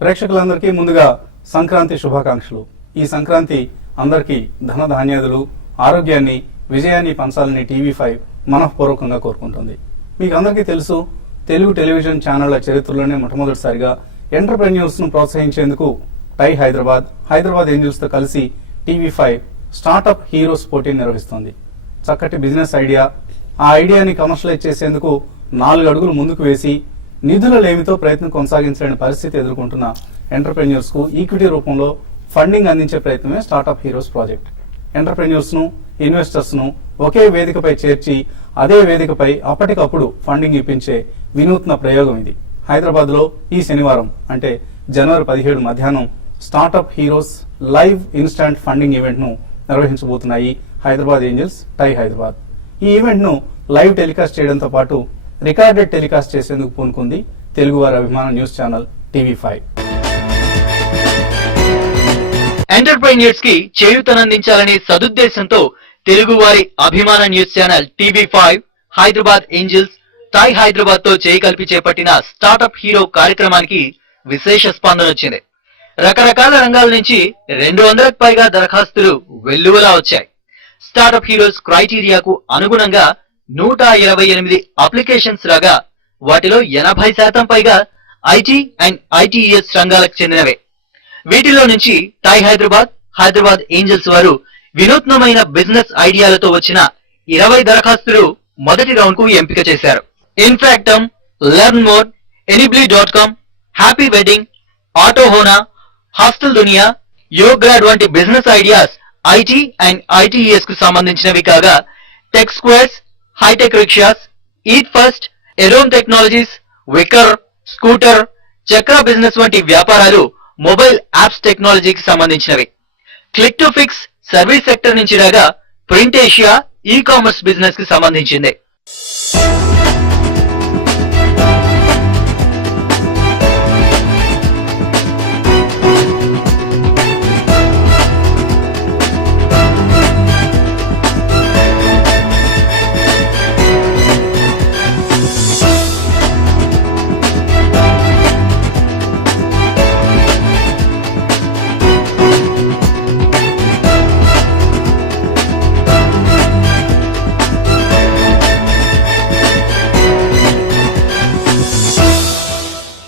ప్రేక్షకులందరికీ ముందుగా సంక్రాంతి శుభాకాంక్షలు. ఈ సంక్రాంతి అందరికీ ధన ధాన్యాదులు, ఆరోగ్యాన్ని, విజయాన్ని పంచాలని TV5 మనఃపూర్వకంగా కోరుకుంటుంది. మీకు అందరికీ తెలుసు, తెలుగు టెలివిజన్ ఛానళ్ల చరిత్రలోనే మొట్టమొదటిసారిగా ఎంటర్‌ప్రెన్యూర్స్ ను ప్రోత్సహించేందుకు టై హైదరాబాద్ ఏంజల్స్ తో కలిసి TV5 స్టార్టప్ హీరోస్ పోటీని నిర్వహిస్తోంది. చక్కటి బిజినెస్ ఐడియా, ఆ ఐడియాని కమర్షియలైజ్ చేసేందుకు 4 అడుగులు ముందుకు వేసి నిధుల లేమితో ప్రయత్నం కొనసాగించలేని పరిస్థితి ఎదుర్కొంటున్న ఎంటర్‌ప్రెన్యూర్స్ కు ఈక్విటీ రూపంలో ఫండింగ్ అందించే ప్రయత్నమే స్టార్టప్ హీరోస్ ప్రాజెక్ట్. ఎంటర్‌ప్రెన్యూర్స్ ను, ఇన్వెస్టర్స్ ను ఒకే వేదికపై చేర్చి అదే వేదికపై అప్పటికప్పుడు ఫండింగ్ ఇప్పించే వినూత్న ప్రయోగం ఇది. హైదరాబాద్ లో ఈ శనివారం అంటే జనవరి 17 మధ్యాహ్నం startup heroes live instant funding event ను నిర్వహించబోతున్నాయి హైదరాబాద్ ఏంజల్స్ టై హైదరాబాద్. ఈ ఈవెంట్ ను లైవ్ టెలికాస్ట్ చేయడంతో పాటు రికార్డెడ్ టెలికాస్ట్ చేసేందుకు పూనుకుంది తెలుగువారి అభిమాన న్యూస్ ఛానల్ TV5. ఎంటర్‌ప్రెన్యూర్స్ కి చేయూతనందించాలనే సదుద్దేశంతో తెలుగువారి అభిమాన news channel TV5 Hyderabad Angels TiE Hyderabad తో చేయి చేపట్టిన స్టార్టప్ హీరో కార్యక్రమానికి విశేష స్పందన వచ్చింది. రకరకాల రంగాల నుంచి 200కు పైగా దరఖాస్తులు వెల్లువలా వచ్చాయి. స్టార్టప్ హీరోస్ క్రైటీరియాకు అనుగుణంగా 128 అప్లికేషన్స్ రాగా వాటిలో 80% పైగా ఐటీ అండ్ ఐటీఎస్ రంగాలకు చెందినవే. వీటిలో నుంచి టై హైదరాబాద్ ఏంజల్స్ వారు వినూత్నమైన బిజినెస్ ఐడియాలతో వచ్చిన 20 దరఖాస్తులు మొదటి రౌండ్ కు ఎంపిక చేశారు. ఇన్ఫాక్టమ్, లెర్న్ మోర్, ఎనిబ్లీ.com, హ్యాపీ వెడ్డింగ్, ఆటో హోనా, హాస్టల్ దునియా, యోగ్రాడ్ వంటి business ideas IT and ITES కు సంబంధించినవి కాగా tech squares, hitech rickshaws, eat first, ఎరోన్ టెక్నాలజీస్, వికర్, స్కూటర్, చక్ర బిజినెస్ వంటి వ్యాపారాలు మొబైల్ యాప్స్ టెక్నాలజీకి సంబంధించినవి. Click to fix service sector నుంచి రాగా print Asia e commerce business కి సంబంధించింది.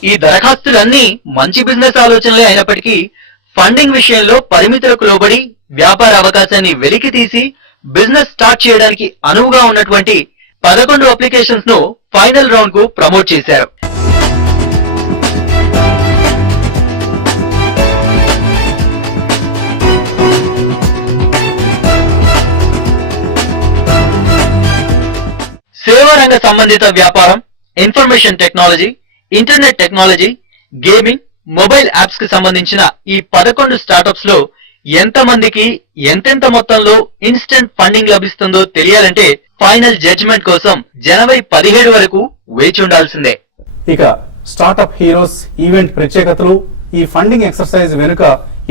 ఈ దరఖాస్తులన్నీ మంచి బిజినెస్ ఆలోచనలే అయినప్పటికీ ఫండింగ్ విషయంలో పరిమితులకు లోబడి వ్యాపార అవకాశాన్ని వెలికి తీసి బిజినెస్ స్టార్ట్ చేయడానికి అనువుగా ఉన్నటువంటి 11 అప్లికేషన్స్ ను ఫైనల్ రౌండ్ కు ప్రమోట్ చేశారు. సేవా రంగ సంబంధిత వ్యాపారం, information technology, internet technology, gaming, mobile apps కి సంబంధించిన ఈ 11 స్టార్టప్స్ లో ఎంతమందికి ఎంతెంత మొత్తంలో ఇన్స్టెంట్ ఫండింగ్ లభిస్తుందో తెలియాలంటే ఫైనల్ జడ్జిమెంట్ కోసం జనవరి 17 వరకు వేచి ఉండాల్సిందే. ఇక స్టార్టప్ హీరోస్ ఈవెంట్ ప్రత్యేకతలు, ఈ ఫండింగ్ ఎక్సర్సైజ్ వెనుక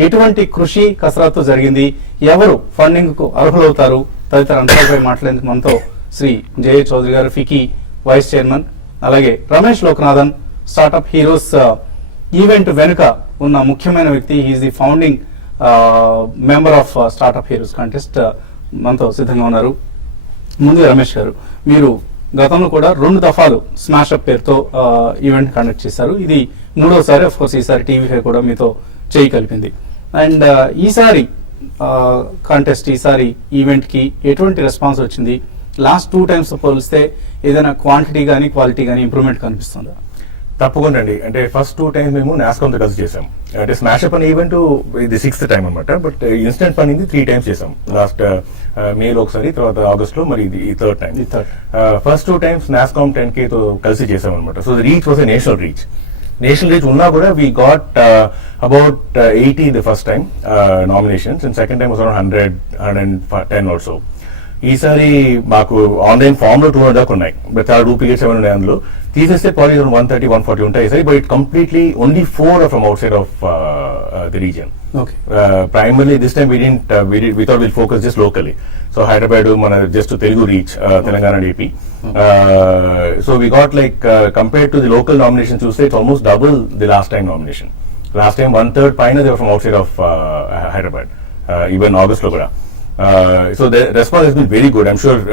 ఎటువంటి కృషి కసరత్తు జరిగింది, ఎవరు ఫండింగ్ కు అర్హులవుతారు తదితర అంశాలపై మాట్లాడేందుకు మనతో శ్రీ జయ చౌదరి గారు, ఫికీ వైస్ చైర్మన్, అలాగే Ramesh Lokanathan, startup heroes event వెనుక ఉన్న ముఖ్యమైన వ్యక్తి, he's the founding member of startup heroes contest, మనతో సిద్ధంగా ఉన్నారు. ముందుగా రమేష్ గారు, మీరు గతంలో కూడా 2 దఫాలు స్మాష్ అప్ పేరుతో ఈవెంట్ కండక్ట్ చేశారు. ఇది 3వసారి. ఆఫ్ కోర్స్ ఈసారి TV5 కూడా మీతో చేయి కలిపింది. అండ్ ఈసారి కాంటెస్ట్, ఈసారి ఈవెంట్ కి ఎటువంటి రెస్పాన్స్ వచ్చింది? లాస్ట్ 2 times పోలిస్తే ఏదైనా క్వాంటిటీ గానీ క్వాలిటీ గానీ ఇంప్రూవ్మెంట్ కనిపిస్తుందా? తప్పకుండా అండి. అంటే ఫస్ట్ 2 times మేము నాస్కామ్ తో కలిసి చేసాం. అంటే స్మాష్ అప్ అనే ఈవెంట్ ఇది 6th time అనమాట. బట్ ఇన్స్టెంట్ ఫండింగ్ 3 times చేసాం. లాస్ట్ మేలో ఒకసారి, తర్వాత ఆగస్ట్ లో, మరి ఇది 3rd time. First 2 times NASSCOM 10K తో కలిసి చేసాం అనమాట. So the reach was a national reach ఉన్నా కూడా we got about 80 the first time nominations, and second time was around 110 also. ఈసారి మాకు ఆన్లైన్ ఫామ్ లో 200 దాకా ఉన్నాయి, బట్ చాలా డూప్లికేట్స్ ఏమైనా ఉన్నాయి. అందులో తీసేస్తే probably 130-140 ఉంటాయి sir. But completely only 4 are from outside of the region. Okay. Primarily this time we thought we'll focus just locally. So Hyderabad, mana just to Telugu reach, Telangana and AP. So we got like compared to the local nominations, you say it's almost double the last time nomination. Last time 1/3 పైన they from outside of Hyderabad, even August లో కూడా. So the response has been very good. I'm sure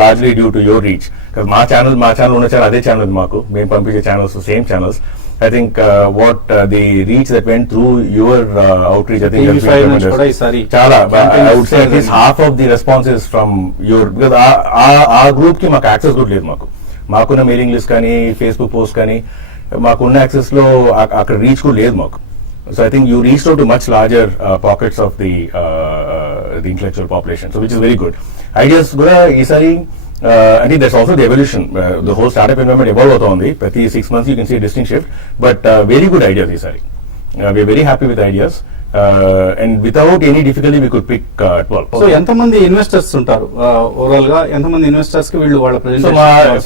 largely due to your reach. మా channel ఉన్న channel అదే channel మాకు, మేము పంపించే channels same channels. I think what the reach that went through your outreach, I think chala, I would say at least half of the response is from your, because our group ki maku access good లేదు మాకున్న mailing list కానీ Facebook post కానీ మాకున్న access లో అక్కడ reach కూడా లేదు మాకు. So I think you reach out to much larger pockets of the intellectual population, so which is very good. Ideas కూడా ఈసారి I think that's also the evolution. The whole startup environment evolve అవుతోంది. ప్రతి 6 months you can see a distinct shift, but very good ideas ఈసారి. We're very happy with ideas, and without any difficulty we could pick 12. So ఎంతమంది investors ఉంటారు overall గా? ఎంతమంది investors కి వీళ్ళు వాళ్ళ presentation?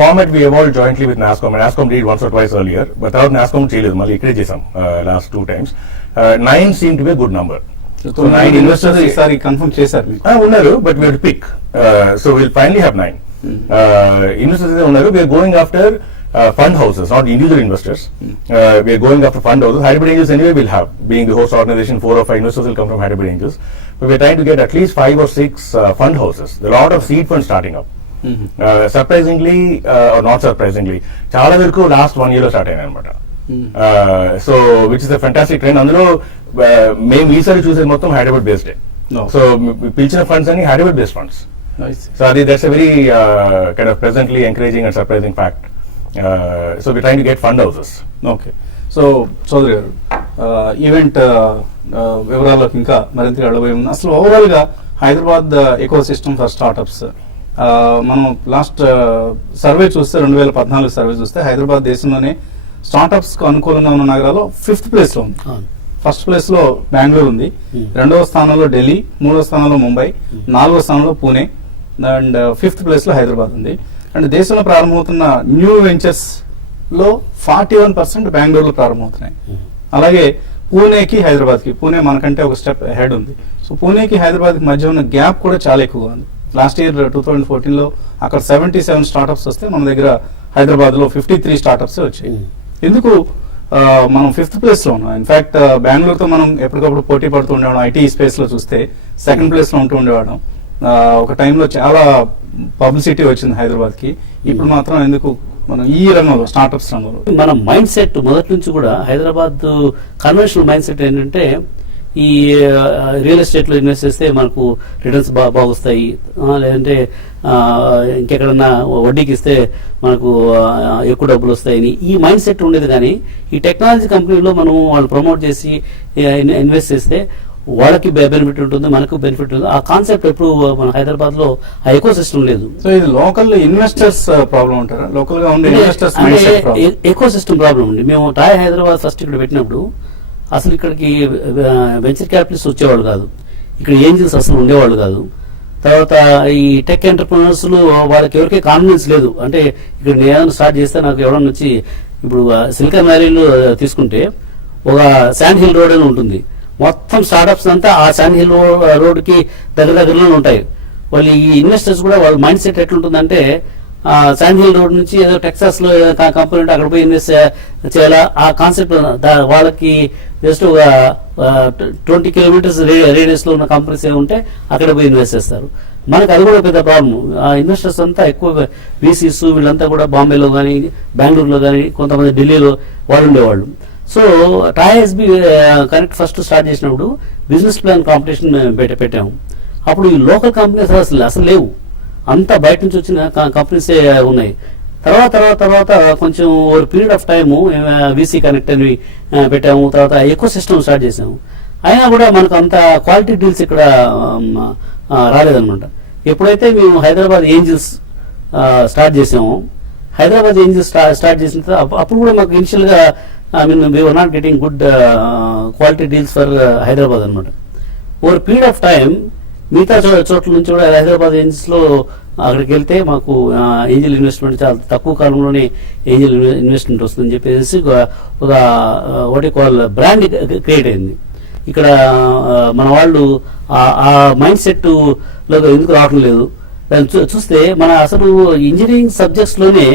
Format we evolved jointly with NASSCOM, and NASSCOM did once or twice earlier, but తర్వాత NASSCOM చేయలేదు, మళ్ళీ ఇక్కడే చేసాం last 2 times. 9 seemed to be a good number. So 9 investors ఈసారి కన్ఫర్మ్ చేశారు ఉన్నారు, but we have to pick. So we'll finally have 9 investors ఉన్నారు. We are going after fund houses, not individual investors. We are going after fund houses. Hybrid Angels anyway will have, being the host organization, 4 or 5 investors will come from Hybrid Angels. But we are trying to get at least 5 or 6 fund houses. There are a lot of seed funds starting up. Surprisingly or not surprisingly, చాలా వరకు last 1 year లో start అయినాయి అనమాట. So which is a fantastic trend. అందులో మేము ఈసారి చూసేది మొత్తం హైదరాబాద్ బేస్డ్. సో పిలిచిన ఫండ్స్ అన్ని హైదరాబాద్ బేస్డ్ ఫండ్స్. సో అది that's a very kind of presently encouraging and surprising fact. So we trying to get fund houses. Okay. So Chowdary garu, event వివరాల్లోకి ఇంకా మరింతగా వెళ్ళబోయే ఉంది. అసలు ఓవరాల్ గా Hyderabad eco system for startups, మనం లాస్ట్ సర్వే చూస్తే 2014 సర్వే చూస్తే హైదరాబాద్ దేశంలోనే స్టార్ట్అప్స్ కు అనుకూలంగా ఉన్న నగరాల్లో 5th ప్లేస్ లో ఉంది. ఫస్ట్ ప్లేస్ లో బెంగళూరు ఉంది, 2వ స్థానంలో ఢిల్లీ, 3వ స్థానంలో ముంబై, 4వ స్థానంలో పూణే, అండ్ 5th ప్లేస్ లో హైదరాబాద్ ఉంది. అండ్ దేశంలో ప్రారంభమవుతున్న న్యూ వెంచర్స్ లో 41% బెంగళూరులో ప్రారంభమవుతున్నాయి. అలాగే పూణేకి హైదరాబాద్ కి, పూణే మనకంటే ఒక స్టెప్ హెడ్ ఉంది. సో పూణేకి హైదరాబాద్ కి మధ్య ఉన్న గ్యాప్ కూడా చాలా ఎక్కువగా ఉంది. లాస్ట్ ఇయర్ 2014 లో అక్కడ 77 స్టార్ట్అప్స్ వస్తే మన దగ్గర హైదరాబాద్ లో 53 స్టార్ట్అప్స్ వచ్చాయి. ఎందుకు మనం 5th ప్లేస్ లో ఉన్నాం? ఇన్ఫాక్ట్ బెంగళూరుతో మనం ఎప్పటికప్పుడు పోటీ పడుతూ ఉండేవాళ్ళం. ఐటీ స్పేస్ లో చూస్తే 2nd ప్లేస్ లో ఉంటూ ఉండేవాళ్ళం. ఒక టైంలో చాలా పబ్లిసిటీ వచ్చింది హైదరాబాద్ కి. ఇప్పుడు మాత్రం ఎందుకు మనం ఈ రంగంలో, స్టార్ట్అప్స్ రంగంలో మన మైండ్ సెట్ మొదటి నుంచి కూడా హైదరాబాద్ కన్వెన్షనల్ మైండ్ సెట్ ఏంటంటే ఈ రియల్ ఎస్టేట్ లో ఇన్వెస్ట్ చేస్తే మనకు రిటర్న్స్ బాగుస్తాయి, లేదంటే ఇంకెక్కడన్నా వడ్డీకి ఇస్తే మనకు ఎక్కువ డబ్బులు వస్తాయని ఈ మైండ్ సెట్ ఉండేది. కానీ ఈ టెక్నాలజీ కంపెనీలో మనం వాళ్ళు ప్రమోట్ చేసి ఇన్వెస్ట్ చేస్తే వాళ్ళకి బెనిఫిట్ ఉంటుంది, మనకు బెనిఫిట్ ఉంటుంది. ఆ కాన్సెప్ట్ ఎప్పుడు మన హైదరాబాద్ లో ఆ ఎకో సిస్టమ్ లేదు. సో ఇది లోకల్ ఇన్వెస్టర్స్ ప్రాబ్లం అంటారా? లోకల్ గా ఉండే ఇన్వెస్టర్స్ ఎకో సిస్టమ్ ప్రాబ్లం ఉంది. మేము టాయ్ హైదరాబాద్ ఫస్ట్ ఇక్కడ పెట్టినప్పుడు అసలు ఇక్కడికి వెంచర్ క్యాపిటలిస్ట్ వచ్చేవాళ్ళు కాదు, ఇక్కడ ఏంజిల్స్ అసలు ఉండేవాళ్ళు కాదు. తర్వాత ఈ టెక్ ఎంటర్ప్రినర్స్ వాళ్ళకి ఎవరికే కాన్ఫిడెన్స్ లేదు. అంటే ఇక్కడ నేను ఏదైనా స్టార్ట్ చేస్తే నాకు ఎవరన్నా వచ్చి, ఇప్పుడు సిలికాన్ వ్యాలీలో తీసుకుంటే ఒక శాండ్ హిల్ రోడ్ అని ఉంటుంది, మొత్తం స్టార్ట్అప్స్ అంతా ఆ శాండ్ హిల్ రోడ్ కి దగ్గరలోనే ఉంటాయి. వాళ్ళు ఈ ఇన్వెస్టర్స్ కూడా వాళ్ళ మైండ్ సెట్ ఎట్లుంటుందంటే శాండ్ హిల్ రోడ్ నుంచి ఏదో టెక్సాస్ లో కంపెనీ ఉంటే అక్కడ పోయి ఇన్వెస్ట్ చేయాలా ఆ కాన్సెప్ట్ వాళ్ళకి. జస్ట్ ఒక 20 kilometers రేడియస్ లో ఉన్న కంపెనీస్ ఉంటే అక్కడ పోయి ఇన్వెస్ట్ చేస్తారు. మనకు అది కూడా పెద్ద ప్రాబ్లం. ఆ ఇన్వెస్టర్స్ అంతా ఎక్కువ వీసీస్ వీళ్ళంతా కూడా బాంబేలో కానీ బెంగళూరులో కానీ కొంతమంది ఢిల్లీలో వాళ్ళు ఉండేవాళ్ళు. సో టాయ్ఎస్బి కనెక్ట్ ఫస్ట్ స్టార్ట్ చేసినప్పుడు బిజినెస్ ప్లాన్ కాంపిటీషన్ పెట్టాము. అప్పుడు ఈ లోకల్ కంపెనీస్ అసలు లేవు, అంతా బయట నుంచి వచ్చిన కంపెనీసే ఉన్నాయి. తర్వాత కొంచెం over period of time VC connect అని పెట్టాము. తర్వాత ఎకో సిస్టమ్ స్టార్ట్ చేసాము. అయినా కూడా మనకు అంత క్వాలిటీ డీల్స్ ఇక్కడ రాలేదనమాట. ఎప్పుడైతే మేము హైదరాబాద్ ఏంజిల్స్ స్టార్ట్ చేసాము, హైదరాబాద్ ఏంజిల్స్ స్టార్ట్ చేసిన తర్వాత అప్పుడు కూడా మాకు ఇనిషియల్ గా we were not getting good quality deals for Hyderabad అనమాట. ఓవర్ పీరియడ్ ఆఫ్ టైం మిగతా చోట్ల నుంచి కూడా హైదరాబాద్ ఏంజిల్స్ లో అక్కడికి వెళ్తే మాకు ఏంజిల్ ఇన్వెస్ట్మెంట్ చాలా తక్కువ కాలంలోనే ఏంజిల్ ఇన్వెస్ట్మెంట్ వస్తుందని చెప్పేసి ఒక వాటి కాల్ బ్రాండ్ క్రియేట్ అయింది. ఇక్కడ మన వాళ్ళు ఆ మైండ్ సెట్ లో ఎందుకు రావటం లేదు. దాన్ని చూస్తే మన అసలు ఇంజనీరింగ్ సబ్జెక్ట్స్ లోనే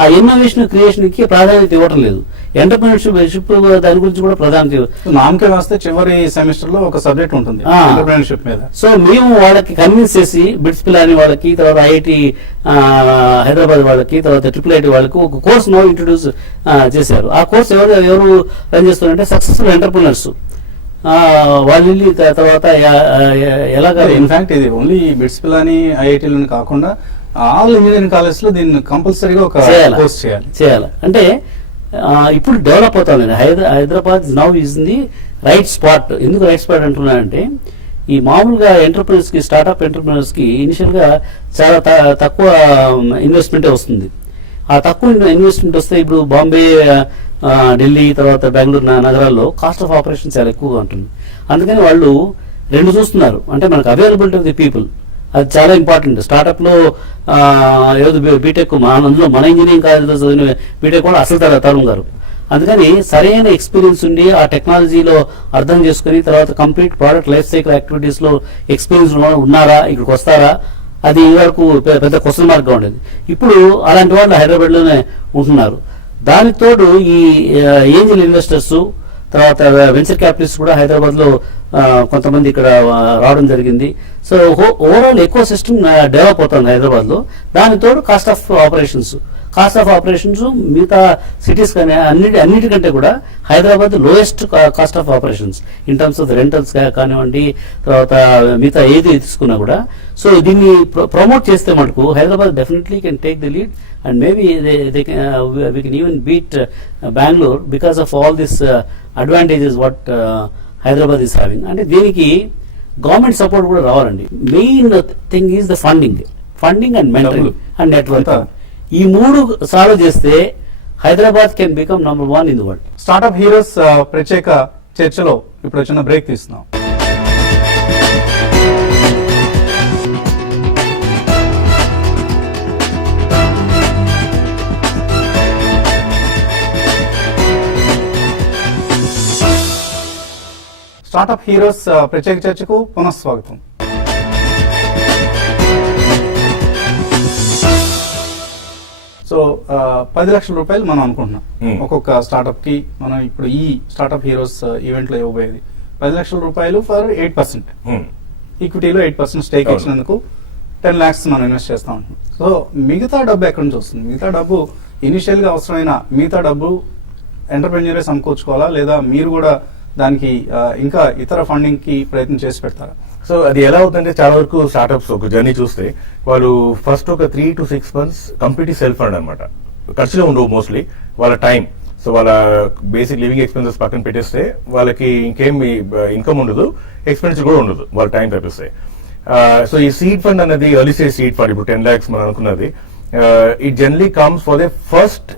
ఆ ఇన్నోవేషన్ క్రియేషన్ కి ప్రాధాన్యత ఇవ్వటం లేదు. ఎంటర్‌ప్రెన్యూర్‌షిప్ దాని గురించి కూడా ప్రాధాన్యత నామకే వస్తే చివరి సెమిస్టర్ లో ఒక సబ్జెక్ట్ ఉంటుంది ఎంటర్‌ప్రెన్యూర్‌షిప్ మీద. సో మేము వాళ్ళకి కన్విన్స్ చేసి బిట్స్ పిలాని వాళ్ళకి, తర్వాత ఐఐటి హైదరాబాద్ వాళ్ళకి, తర్వాత IIIT వాళ్ళకి ఒక కోర్స్ నో ఇంట్రొడ్యూస్ చేశారు. ఆ కోర్స్ ఎవరు రన్ చేస్తున్నారంటే సక్సెస్ఫుల్ ఎంటర్‌ప్రెన్యూర్స్. వాళ్ళు వెళ్ళి తర్వాత ఎలాగా ఇన్ఫాక్ట్ ఇది ఓన్లీ బిట్స్ పిలాని ఐఐటీలను కాకుండా ఆల్ ఇంజనీరింగ్ కాలేజ్ లో దీన్ని కంపల్సరీగా ఒక కోర్స్ చేయాలి. అంటే ఇప్పుడు డెవలప్ అవుతుంది. Hyderabad now is the right spot. ఎందుకు రైట్ స్పాట్ అంటున్నానంటే ఈ మామూలుగా ఎంటర్‌ప్రెన్యూర్స్ కి, స్టార్ట్అప్ ఎంటర్‌ప్రెన్యూర్స్ కి ఇనిషియల్ గా చాలా తక్కువ ఇన్వెస్ట్మెంటే వస్తుంది. ఆ తక్కువ ఇన్వెస్ట్మెంట్ వస్తే ఇప్పుడు బాంబే, ఢిల్లీ, తర్వాత బెంగళూరు నగరాల్లో కాస్ట్ ఆఫ్ ఆపరేషన్ చాలా ఎక్కువగా ఉంటుంది. అందుకని వాళ్ళు రెండు చూస్తున్నారు. అంటే మనకు అవైలబిలిటీ ఆఫ్ ది పీపుల్ అది చాలా ఇంపార్టెంట్. స్టార్ట్అప్ లో ఏదో బీటెక్ అందులో మన ఇంజనీరింగ్ కాలేజీలో చదివిన బీటెక్ కూడా అసలు తరుణ్ గారు. అందుకని సరైన ఎక్స్పీరియన్స్ ఉండి ఆ టెక్నాలజీలో అర్థం చేసుకుని తర్వాత complete product life cycle activities లో ఎక్స్పీరియన్స్ ఉన్నారా, ఇక్కడికి వస్తారా, అది ఈ వరకు పెద్ద క్వశ్చన్ మార్క్ గా ఉండేది. ఇప్పుడు అలాంటి వాళ్ళు హైదరాబాద్ లోనే ఉంటున్నారు. దానికి తోడు ఈ ఏంజల్ ఇన్వెస్టర్స్, తర్వాత వెంచర్ క్యాపిటలిస్ట్ కూడా హైదరాబాద్ లో కొంతమంది ఇక్కడ రావడం జరిగింది. So overall eco system develop అవుతుంది హైదరాబాద్ లో. దాని తోడు కాస్ట్ ఆఫ్ ఆపరేషన్స్ మిగతా సిటీస్ కానీ అన్నిటికంటే కూడా Hyderabad lowest cost of operations in terms of rentals కానివ్వండి, తర్వాత మిగతా ఏది తీసుకున్నా కూడా. సో దీన్ని ప్రమోట్ చేస్తే మటుకు Hyderabad definitely can take the lead and maybe we can even beat Bangalore because of all this advantages what Hyderabad is having. అంటే దీనికి గవర్నమెంట్ సపోర్ట్ కూడా రావాలండి. Main thing is the funding and mentoring and network. ఈ మూడు solve చేస్తే Hyderabad can become number 1 in the world. Startup heroes ప్రత్యేక చర్చలో ఇప్పుడు చిన్న బ్రేక్ తీస్తున్నాం. స్టార్ట్అప్ హీరోస్ ప్రత్యేక చర్చకు పునఃస్వాగతం. సో 10 లక్షల రూపాయలు మనం అనుకుంటున్నాం ఒక్కొక్క స్టార్ట్అప్ కి. మనం ఇప్పుడు ఈ స్టార్ట్అప్ హీరోస్ ఈవెంట్ లో ఇవ్వబోయేది 10 లక్షల రూపాయలు ఫర్ 8%. ఈక్విటీలో 8% స్టేక్ ఇచ్చినందుకు 10 lakhs మనం ఇన్వెస్ట్ చేస్తా ఉంటున్నాం. సో మిగతా డబ్బు ఎక్కడి నుంచి వస్తుంది? మిగతా డబ్బు ఇనిషియల్ గా అవసరమైన మిగతా డబ్బు ఎంటర్‌ప్రెన్యూరే సమకూర్చుకోవాలా, లేదా మీరు కూడా దానికి ఇంకా ఇతర ఫండింగ్ కి ప్రయత్నం చేసి పెడతారా? సో అది ఎలా అవుతుందంటే చాలా వరకు స్టార్ట్అప్స్ ఒక జర్నీ చూస్తే వాళ్ళు ఫస్ట్ ఒక 3 to 6 months completely self fund అనమాట. ఖర్చులో ఉండవు మోస్ట్లీ. వాళ్ళ టైం, సో వాళ్ళ బేసిక్ లివింగ్ ఎక్స్పెన్సెస్ పక్కన పెట్టేస్తే వాళ్ళకి ఇంకేం ఇన్కమ్ ఉండదు, ఎక్స్పెన్సెస్ కూడా ఉండదు, వాళ్ళ టైం తప్పిస్తే. సో ఈ సీడ్ ఫండ్ అనేది ఎర్లీ స్టేజ్ సీడ్ ఫండ్ ఇప్పుడు 10 lakhs మనం అనుకున్నది, it generally comes for the first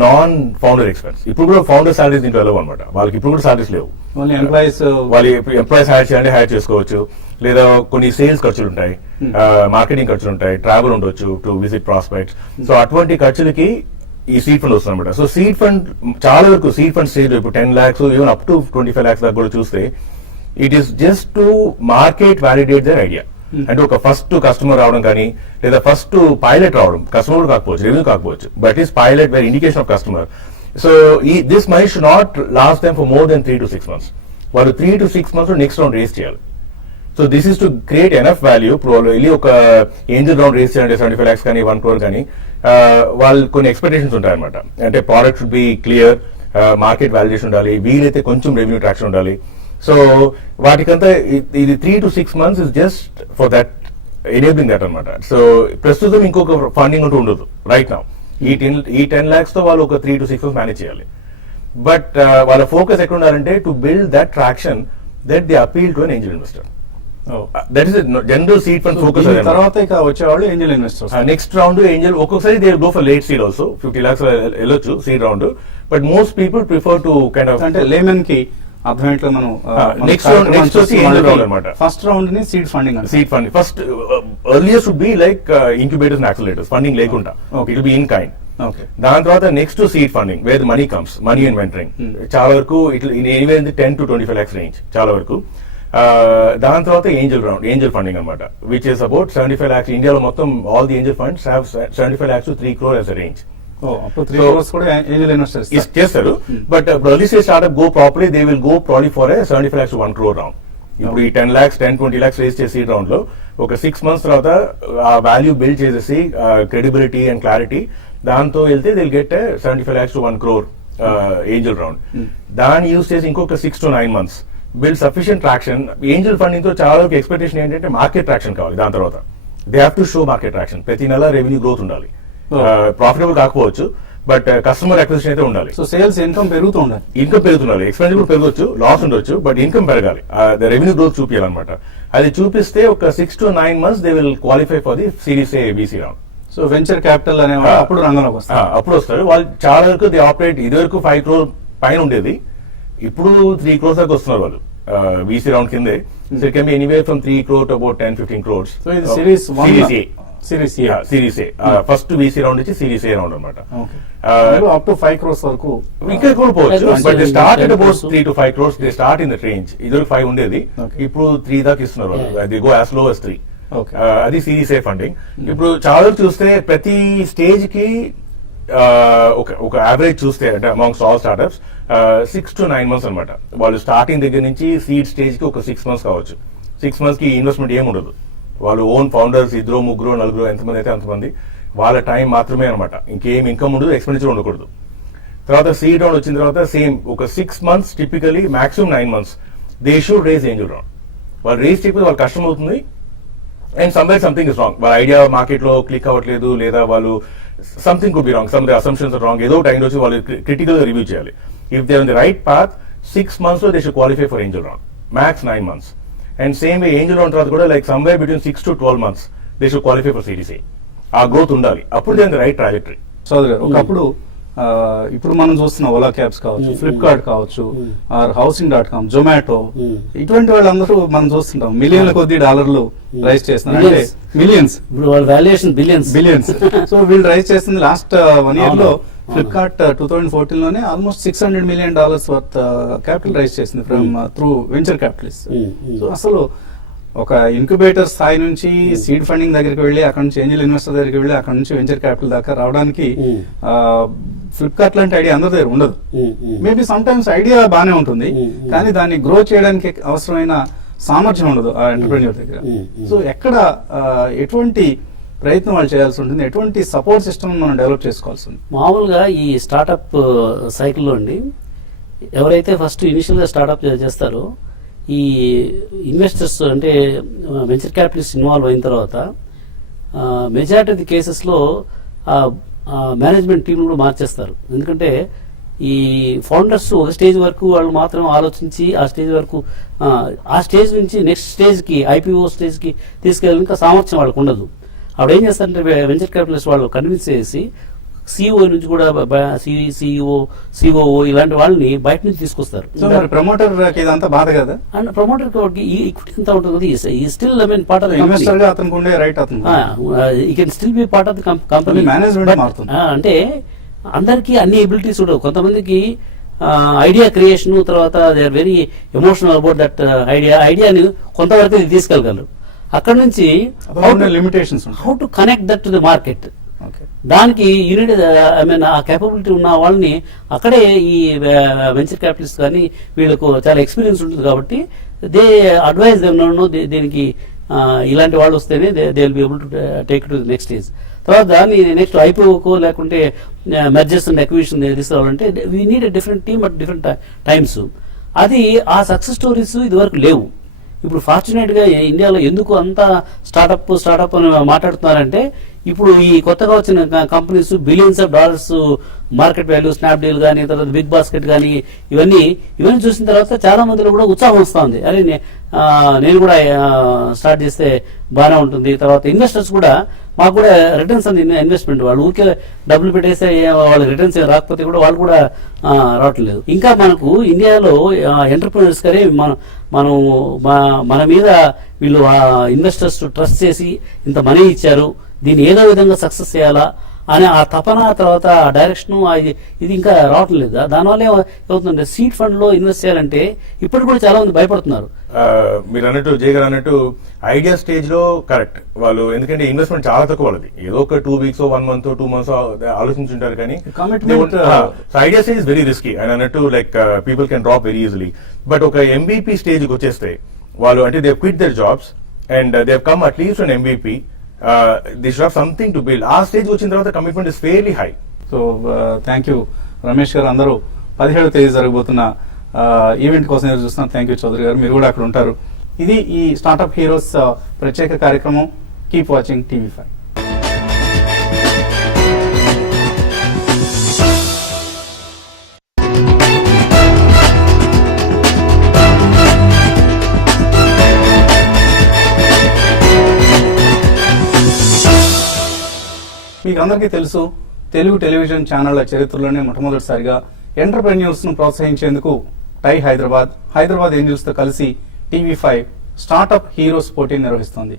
non founder expense. ఇప్పుడు కూడా ఫౌండర్ సాలరీస్ దీంట్లో వెళ్ళవు అనమాట. వాళ్ళకి ఇప్పుడు కూడా సాలరీస్ లేవు. వాళ్ళు ఎంప్లాయీస్ హైర్ చేయాలంటే హైర్ చేసుకోవచ్చు, లేదా కొన్ని సేల్స్ ఖర్చులు ఉంటాయి, మార్కెటింగ్ ఖర్చులు ఉంటాయి, ట్రావెల్ ఉండొచ్చు టు విజిట్ ప్రాస్పెక్ట్స్. సో అటువంటి ఖర్చులకి ఈ సీడ్ ఫండ్ వస్తుంది అనమాట. సో సీడ్ ఫండ్ చాలా వరకు సీడ్ ఫండ్ స్టేజ్ ఇప్పుడు 10 lakhs even up to 25 lakhs దాకా కూడా చూస్తే it is just to market validate their idea. అంటే ఒక ఫస్ట్ కస్టమర్ రావడం కానీ, లేదా ఫస్ట్ పైలట్ రావడం, కస్టమర్ కూడా కాకపోవచ్చు, రెవెన్యూ కాకపోవచ్చు, but is pilot where indication of customer. So this money should not last time for more than 3 to 6 months. వాళ్ళు 3 to 6 months next round raise చేయాలి. So this is to create enough value. ఇప్పుడు వాళ్ళు వెళ్ళి ఒక Angel round race చేయాలంటే 75 lakhs కానీ 1 crore కానీ వాళ్ళు కొన్ని ఎక్స్పెక్టేషన్స్ ఉంటాయన్నమాట. అంటే product should be clear, market validation ఉండాలి, వీలైతే కొంచెం రెవెన్యూ ట్రాక్షన్ ఉండాలి. సో వాటికంతా ఇది 3 to 6 months is just for that enabling that అనమాట. సో ప్రస్తుతం ఇంకొక ఫండింగ్ అంటూ ఉండదు రైట్ నౌ. ఈ 10 lakhs తో వాళ్ళు ఒక 3 to 6 months మేనేజ్ చేయాలి. బట్ వాళ్ళ ఫోకస్ ఎక్కడ ఉండాలంటే to build that traction that the appeal to an angel investor. That is general seed fund focus. తర్వాత ఇక వచ్చేవాళ్ళు angel investors. Next round angel ఒక్కొక్కసారి they go for late seed also 50 lakhs వెళ్ళొచ్చు seed round. But most people prefer to kind of అంటే layman కి అర్థం ఎట్లా మనం ఫస్ట్ రౌండ్ ని seed funding first earlier should be like incubators and accelerators funding లేకుండా it be in kind. దాని తర్వాత next seed funding where money comes, money and mentoring. చాలా వరకు anywhere in the 10 to 25 lakhs range చాలా వరకు. దాని తర్వాత ఏంజల్ ఫండింగ్ అనమాట, విచ్ ఇస్ అబౌట్ 75 lakhs. ఇండియాలో మొత్తం all the angel funds have 75 lakhs to 3 crore as a range. అప్పుడు 3 crores కూడా ఏంజల్ ఇన్వెస్టర్స్ చేస్తారు. But early stage startup go properly they will go probably for 75 lakhs to 1 crore round. ఇప్పుడు ఈ 10 lakhs 10-20 lakhs race చేసి round లో ఒక 6 months తర్వాత ఆ వాల్యూ బిల్డ్ చేసేసి క్రెడిబిలిటీ అండ్ క్లారిటీ దాంతో వెళ్తే they'll get 75 lakhs to 1 crore Angel round. దాన్ని యూజ్ చేసి ఇంకొక 6 to 9 months build sufficient traction. Angel funding తో చాలా ఎక్స్పెక్టేషన్ ఏంటంటే మార్కెట్ ట్రాక్షన్ కావాలి. దాని తర్వాత they have to show market traction. ప్రతి నెల రెవెన్యూ గ్రోత్ ఉండాలి. ప్రాఫిటబుల్ కాకపోవచ్చు బట్ కస్టమర్ అక్విజిషన్ అయితే ఉండాలి. సో సేల్స్ ఇన్కమ్ పెరుగుతూ ఉండాలి. ఇన్కమ్ పెరుగుతుండాలి. ఎక్స్పెన్సివ్ కూడా పెరగవచ్చు, లాస్ ఉండొచ్చు, బట్ ఇన్కమ్ పెరగాలి. రెవెన్యూ గ్రోత్ చూపించాలన్నమాట. అది చూపిస్తే ఒక 6 to 9 months they will qualify for the series A B C round. So venture capital అనే అప్పుడు రంగంలోకి వస్తారు. అప్పుడు వస్తారు వాళ్ళు. చాలా వరకు దే ఆపరేట్. ఇది వరకు 5 crore పైన ఉండేది, ఇప్పుడు 3 crores దాకా వస్తున్నారు వాళ్ళు బీసీ రౌండ్ కిందే. So it can B anywhere from 3 crore to about 10-15 crores. So ఇది సిరీస్ ఏ ఫస్ట్ బీసీ రౌండ్ నుంచి సిరీస్ ఏ రౌండ్ అనమాట. అప్ టు 5 crores వరకు ఇంకా కూడా పోవచ్చు. But they start at about 3 to 5 crores. They start in that range. ఇదివరకు 5 ఉండేది, ఇప్పుడు 3 దాకా ఇస్తున్నారు వాళ్ళు. They go as low as 3. అది సిరీస్ ఏ ఫండింగ్. ఇప్పుడు చాలా చూస్తే ప్రతి స్టేజ్ కి ఒక యావరేజ్ చూస్తే అంటే amongst all startups 6 to 9 months అనమాట. వాళ్ళు స్టార్టింగ్ దగ్గర నుంచి సీడ్ స్టేజ్ కి ఒక 6 months కావచ్చు. 6 months కి ఇన్వెస్ట్మెంట్ ఏమి ఉండదు. వాళ్ళు ఓన్ ఫౌండర్స్ 2, 3, 4 ఎంతమంది అయితే అంతమంది వాళ్ళ టైం మాత్రమే అనమాట. ఇంకేం ఇన్కమ్ ఉండదు, ఎక్స్పెండిచర్ ఉండకూడదు. తర్వాత సీడ్ రౌండ్ వచ్చిన తర్వాత సేమ్ ఒక 6 months typically maximum 9 months they should raise angel round. వాళ్ళు రేజ్ చేయకపోతే వాళ్ళకి కష్టం అవుతుంది. And somewhere something is wrong. వాళ్ళ ఐడియా మార్కెట్ లో క్లిక్ అవ్వట్లేదు, లేదా వాళ్ళు something could be wrong, some assumptions wrong, ఏదో టైం వచ్చి వాళ్ళు క్రిటికల్ గా రివ్యూ చేయాలి. If they on the right path 6 months లో they should qualify for angel round, max 9 months. And same way angel round తర్వాత కూడా like somewhere between 6 to 12 months they should qualify for series A. ఆ growth ఉండాలి, అప్పుడు they on the right trajectory. సోదరు గారు, ఒకప్పుడు ఇప్పుడు మనం చూస్తున్న ఓలా క్యాబ్స్ కావచ్చు, ఫ్లిప్కార్ట్ కావచ్చు, ఆర్ housing.com, జొమాటో, ఇటువంటి వాళ్ళందరూ మనం చూస్తుంటాం మిలియన్ల కొద్ది డాలర్లు రైజ్ చేస్తున్నారు. అంటే మిలియన్స్, ఇప్పుడు వాళ్ళ వాల్యుయేషన్ బిలియన్స్. సో వీళ్ళు రైజ్ చేస్తుంది లాస్ట్ 1 year లో. ఫ్లిప్కార్ట్ 2014 లోనే almost $600 million worth capital raise చేసింది from through venture capitalist. So అసలు ఒక ఇంక్యుబేటర్ స్థాయి నుంచి సీడ్ ఫండింగ్ దగ్గరికి వెళ్ళి, అక్కడ నుంచి ఏంజల్ ఇన్వెస్టర్ దగ్గరికి వెళ్ళి, అక్కడ నుంచి వెంచర్ క్యాపిటల్ దాకా రావడానికి ఫ్లిప్కార్ట్ లాంటి ఐడియా అందరి దగ్గర ఉండదు. మేబీ సమ్ టైమ్స్ ఐడియా బానే ఉంటుంది, కానీ దాన్ని గ్రో చేయడానికి అవసరమైన సామర్థ్యం ఉండదు ఆ ఎంటర్ప్రెన్యూర్ దగ్గర. సో ఎక్కడ ఎటువంటి ప్రయత్నం వాళ్ళు చేయాల్సి ఉంటుంది, ఎటువంటి సపోర్ట్ సిస్టమ్ మనం డెవలప్ చేసుకోవాల్సి ఉంది? మామూలుగా ఈ స్టార్టప్ సైకిల్లో అండి, ఎవరైతే ఫస్ట్ ఇనిషియల్ గా స్టార్ట్అప్ చేస్తారో ఈ ఇన్వెస్టర్స్ అంటే వెంచర్ క్యాపిటలిస్ట్ ఇన్వాల్వ్ అయిన తర్వాత మెజారిటీ ఆఫ్ ది కేసెస్లో మేనేజ్మెంట్ టీం కూడా మార్చేస్తారు. ఎందుకంటే ఈ ఫౌండర్స్ ఒక స్టేజ్ వరకు వాళ్ళు మాత్రం ఆలోచించి ఆ స్టేజ్ వరకు ఆ స్టేజ్ నుంచి నెక్స్ట్ స్టేజ్కి ఐపీఓ స్టేజ్కి తీసుకెళ్ళడానికి సామర్థ్యం వాళ్ళకు ఉండదు. అప్పుడు ఏం చేస్తారంటే వెంచర్ క్యాపిటలిస్ట్ వాళ్ళు కన్విన్స్ చేసి సిఇఓ నుంచి కూడా సిఓఓ ఇలాంటి వాళ్ళని బయట నుంచి తీసుకొస్తారు. ప్రమోటర్ ఇదంతా బాధ కదా. అండ్ ప్రమోటర్ ఈక్విటీ ఎంత ఉంటుంది, ఈ still I mean part of investor గా అతనికి ఉండే రైట్ అవుతుంది. ఈ can still be part of the company management. అంటే అందరికీ అన్ని ఎబిలిటీస్ ఉండవు. కొంతమందికి ఐడియా క్రియేషన్, తర్వాత they are very emotional about that ఐడియాని కొంతవరకు తీసుకెళ్ళగలరు. అక్కడ నుంచి limitations, how to connect that to the market, దానికి యూనిట్ ఐ మీన్ ఆ కేపబిలిటీ ఉన్న వాళ్ళని అక్కడే ఈ వెంచర్ క్యాపిటలిస్ట్ కానీ వీళ్ళకు చాలా ఎక్స్పీరియన్స్ ఉంటుంది కాబట్టి దే అడ్వైజ్ దీనికి ఇలాంటి వాళ్ళు వస్తేనే they will be able to take to next stage. తర్వాత దాన్ని నెక్స్ట్ ఐపీఓకో లేకుంటే మెర్జర్స్ అండ్ అక్విజిషన్ తీసుకోవాలంటే we need a different team at different times. అది ఆ సక్సెస్ స్టోరీస్ ఇదివరకు లేవు. ఇప్పుడు ఫార్చునేట్ గా ఇండియాలో ఎందుకు అంత స్టార్టప్ అని మాట్లాడుతున్నారంటే, ఇప్పుడు ఈ కొత్తగా వచ్చిన companies billions of dollars market value, Snapdeal కానీ, తర్వాత బిగ్ బాస్కెట్ కానీ, ఇవన్నీ చూసిన తర్వాత చాలా మందిలో కూడా ఉత్సాహం వస్తూ ఉంది. అరే నేను కూడా స్టార్ట్ చేస్తే బాగానే ఉంటుంది. తర్వాత ఇన్వెస్టర్స్ కూడా మాకు కూడా రిటర్న్స్ అంది ఇన్వెస్ట్మెంట్, వాళ్ళు ఊరికే డబ్బులు పెట్టేస్తే వాళ్ళ రిటర్న్స్ రాకపోతే కూడా వాళ్ళు కూడా రావట్లేదు. ఇంకా మనకు ఇండియాలో ఎంటర్ప్రెన్యూర్స్ కానీ మన మీద వీళ్ళు ఇన్వెస్టర్స్ ట్రస్ట్ చేసి ఇంత మనీ ఇచ్చారు, దీన్ని ఏదో విధంగా సక్సెస్ చేయాలా అనే ఆ తపన, తర్వాత ఆ డైరెక్షన్ ఇది ఇంకా రావటం లేదు. దానివల్ల ఏమవుతుందంటే సీడ్ ఫండ్ లో ఇన్వెస్ట్ చేయాలంటే ఇప్పుడు కూడా చాలా మంది భయపడుతున్నారు. మీరు అన్నట్టు జే గారు అన్నట్టు ఐడియా స్టేజ్ లో కరెక్ట్ వాళ్ళు, ఎందుకంటే ఇన్వెస్ట్మెంట్ చాలా తక్కువ వాళ్ళది. ఏదో ఒక 2 weeks 1 month 2 months ఆలోచించుంటారు కానీ idea stage is very risky. And అన్నట్టు like people can drop very easily. But ఒక MVP స్టేజ్ కి వచ్చేస్తే వాళ్ళు అంటే they quit their jobs and they come at least on MVP. They should have something to build. ఆ stage వచ్చిన తర్వాత commitment is fairly high. So thank you Ramesh garu. అందరూ 17వ తేదీ జరగబోతున్న ఈవెంట్ కోసం ఎదురు చూస్తున్నాం. థ్యాంక్ యూ చౌదరి గారు, మీరు కూడా అక్కడ ఉంటారు. ఇది ఈ స్టార్ట్అప్ హీరోస్ ప్రత్యేక కార్యక్రమం. Keep watching TV5. మీకు అందరికీ తెలుసు, తెలుగు టెలివిజన్ ఛానళ్ల చరిత్రలోనే మొట్టమొదటిసారిగా ఎంటర్ప్రెన్యూర్స్ ను ప్రోత్సహించేందుకు హైదరాబాద్ ఏంజల్స్ తో కలిసి TV5 స్టార్ట్అప్ హీరోస్ పోటీ నిర్వహిస్తోంది.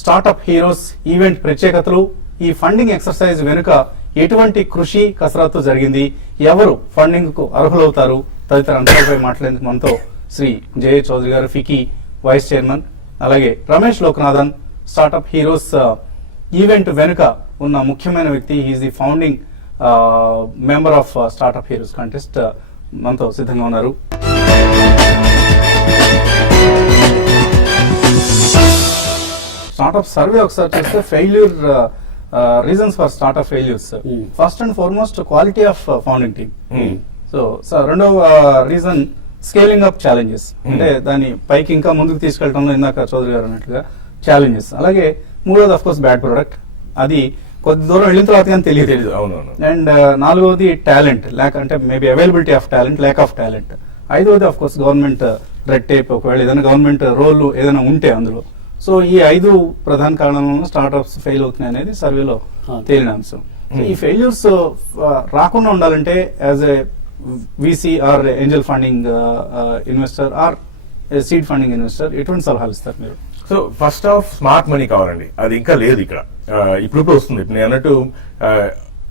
స్టార్ట్అప్ హీరోస్ ఈవెంట్ ప్రత్యేకతలు, ఈ ఫండింగ్ ఎక్సర్సైజ్ వెనుక ఎటువంటి కృషి కసరత్తు జరిగింది, ఎవరు ఫండింగ్ కు అర్హులవుతారు తదితర అంశాలపై మాట్లాడేందుకు మనతో శ్రీ జయ చౌదరి గారు, ఫికీ వైస్ చైర్మన్, అలాగే Ramesh Lokanathan, startup heroes event వెనుక ఉన్న ముఖ్యమైన వ్యక్తి. He's the founding member of startup heroes contest. మనతో సిద్ధంగా ఉన్నారు. స్టార్ట్అప్ సర్వే ఒకసారి చూస్తే failure reasons for startup failures, first and foremost quality of founding team. So రెండవ రీజన్ స్కేలింగ్ అప్ ఛాలెంజెస్, అంటే దాన్ని పైకి ఇంకా ముందుకు తీసుకెళ్లడంలో ఇందాక చౌదరి గారు అన్నట్టుగా ఛాలెంజెస్. అలాగే మూడోది ఆఫ్ కోర్స్ బ్యాడ్ ప్రొడక్ట్, అది కొద్ది దూరం వెళ్ళిన తర్వాత కానీ తెలియదు. అండ్ నాలుగోది టాలెంట్ ల్యాక్, అంటే maybe availability of talent, lack of talent. ఐదోది of course government red tape, ఒకవేళ ఏదైనా గవర్నమెంట్ రోల్ ఏదైనా ఉంటే అందులో. సో ఈ 5 ప్రధాన కారణాలను స్టార్ట్అప్స్ ఫెయిల్ అవుతున్నాయి అనేది సర్వేలో తేలిన అంశం. ఈ ఫెయిల్యూర్స్ రాకుండా ఉండాలంటే as a VC or angel funding investor or seed funding investor ఎటువంటి సలహాలు ఇస్తారు మీరు? So first of smart money కావాలండి, అది ఇంకా లేదు ఇక్కడ. ఇప్పుడు వస్తుంది. నేను అన్నట్టు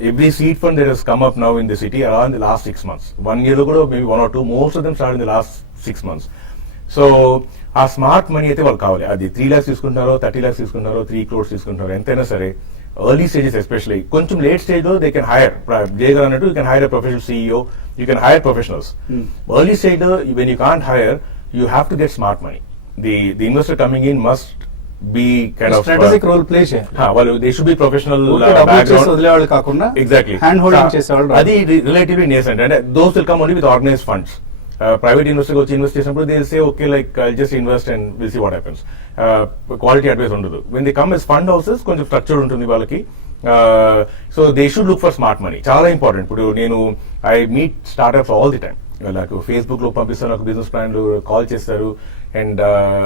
every seed fund that has come up now in the city around the last 6 months. 1 year లో కూడా maybe 1 or 2, most of them start in the last 6 months. So ఆ స్మార్ట్ మనీ అయితే వాళ్ళు కావాలి. అది 3 lakhs తీసుకుంటారో 30 lakhs తీసుకుంటారో 3 crores తీసుకుంటారో ఎంతైనా సరే, ఎర్లీ స్టేజెస్ ఎస్పెషల్లీ, కొంచెం లేట్ స్టేజ్ లో they can hire. Jay garu అన్నట్టు you can hire a professional CEO, you can hire professionals. Early stage, when you can't hire, you have to get smart money. The investor coming in must be kind of strategic role play చేయాలి. Well, they should be professional background. వదిలేవాళ్ళు కాకుండా exactly hand holding చేసేవాళ్ళు. అది relatively nascent, and those will come only with organized funds. Private investor వచ్చి invest చేసినప్పుడు they will say okay, like I'll just invest and we'll see what happens. Quality advice ఉండదు. When they come as fund houses, కొంచెం structure ఉంటుంది వాళ్ళకి. So they should look for smart money, చాలా important. ఇప్పుడు నేను I meet startups all the time. నాకు Facebook లో పంపిస్తాను, నాకు బిజినెస్ ప్లాన్లు కాల్ చేస్తారు, అండ్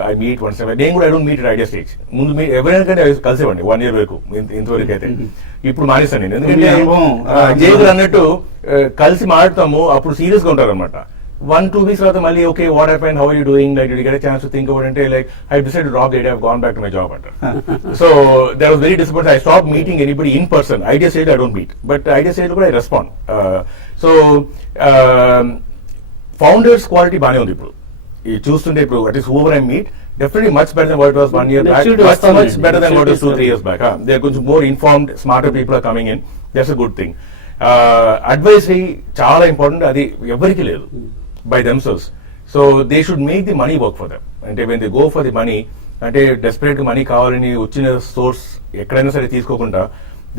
ఐ మీట్ వన్స్. నేను కూడా I don't meet idea stage. ముందు ఎవరైనా కానీ కలిసేవాడిని 1 year వరకు, ఇంతవరకు అయితే. ఇప్పుడు మానేస్తాను నేను, ఎందుకంటే జేగులు అన్నట్టు కలిసి మాట్లాడతాము, అప్పుడు సీరియస్ గా ఉంటారు అనమాట. 1-2 weeks తర్వాత మళ్ళీ okay what happened, how are you doing, like they get a chance to think about, అంటే like I decide to drop the idea, I have gone back to my job అంటారు. So that was very disappointed. I stop meeting anybody in person. Idea stage I don't meet, but idea stage కూడా I respond. So founders quality బాగానే ఉంది ఇప్పుడు. ఇది చూస్తుంటే ఇప్పుడు at least whoever I meet, definitely much better than what it was 1 year back. Much better than what it was 2-3 years back. They are కొంచెం more informed, smarter people are coming in. That's a good thing. Advisory చాలా important, అది ఎవరికి లేదు by themselves. So they should make the money work for them. అంటే when they go for the money, అంటే desperate money కావాలని వచ్చిన source ఎక్కడైనా సరే తీసుకోకుండా,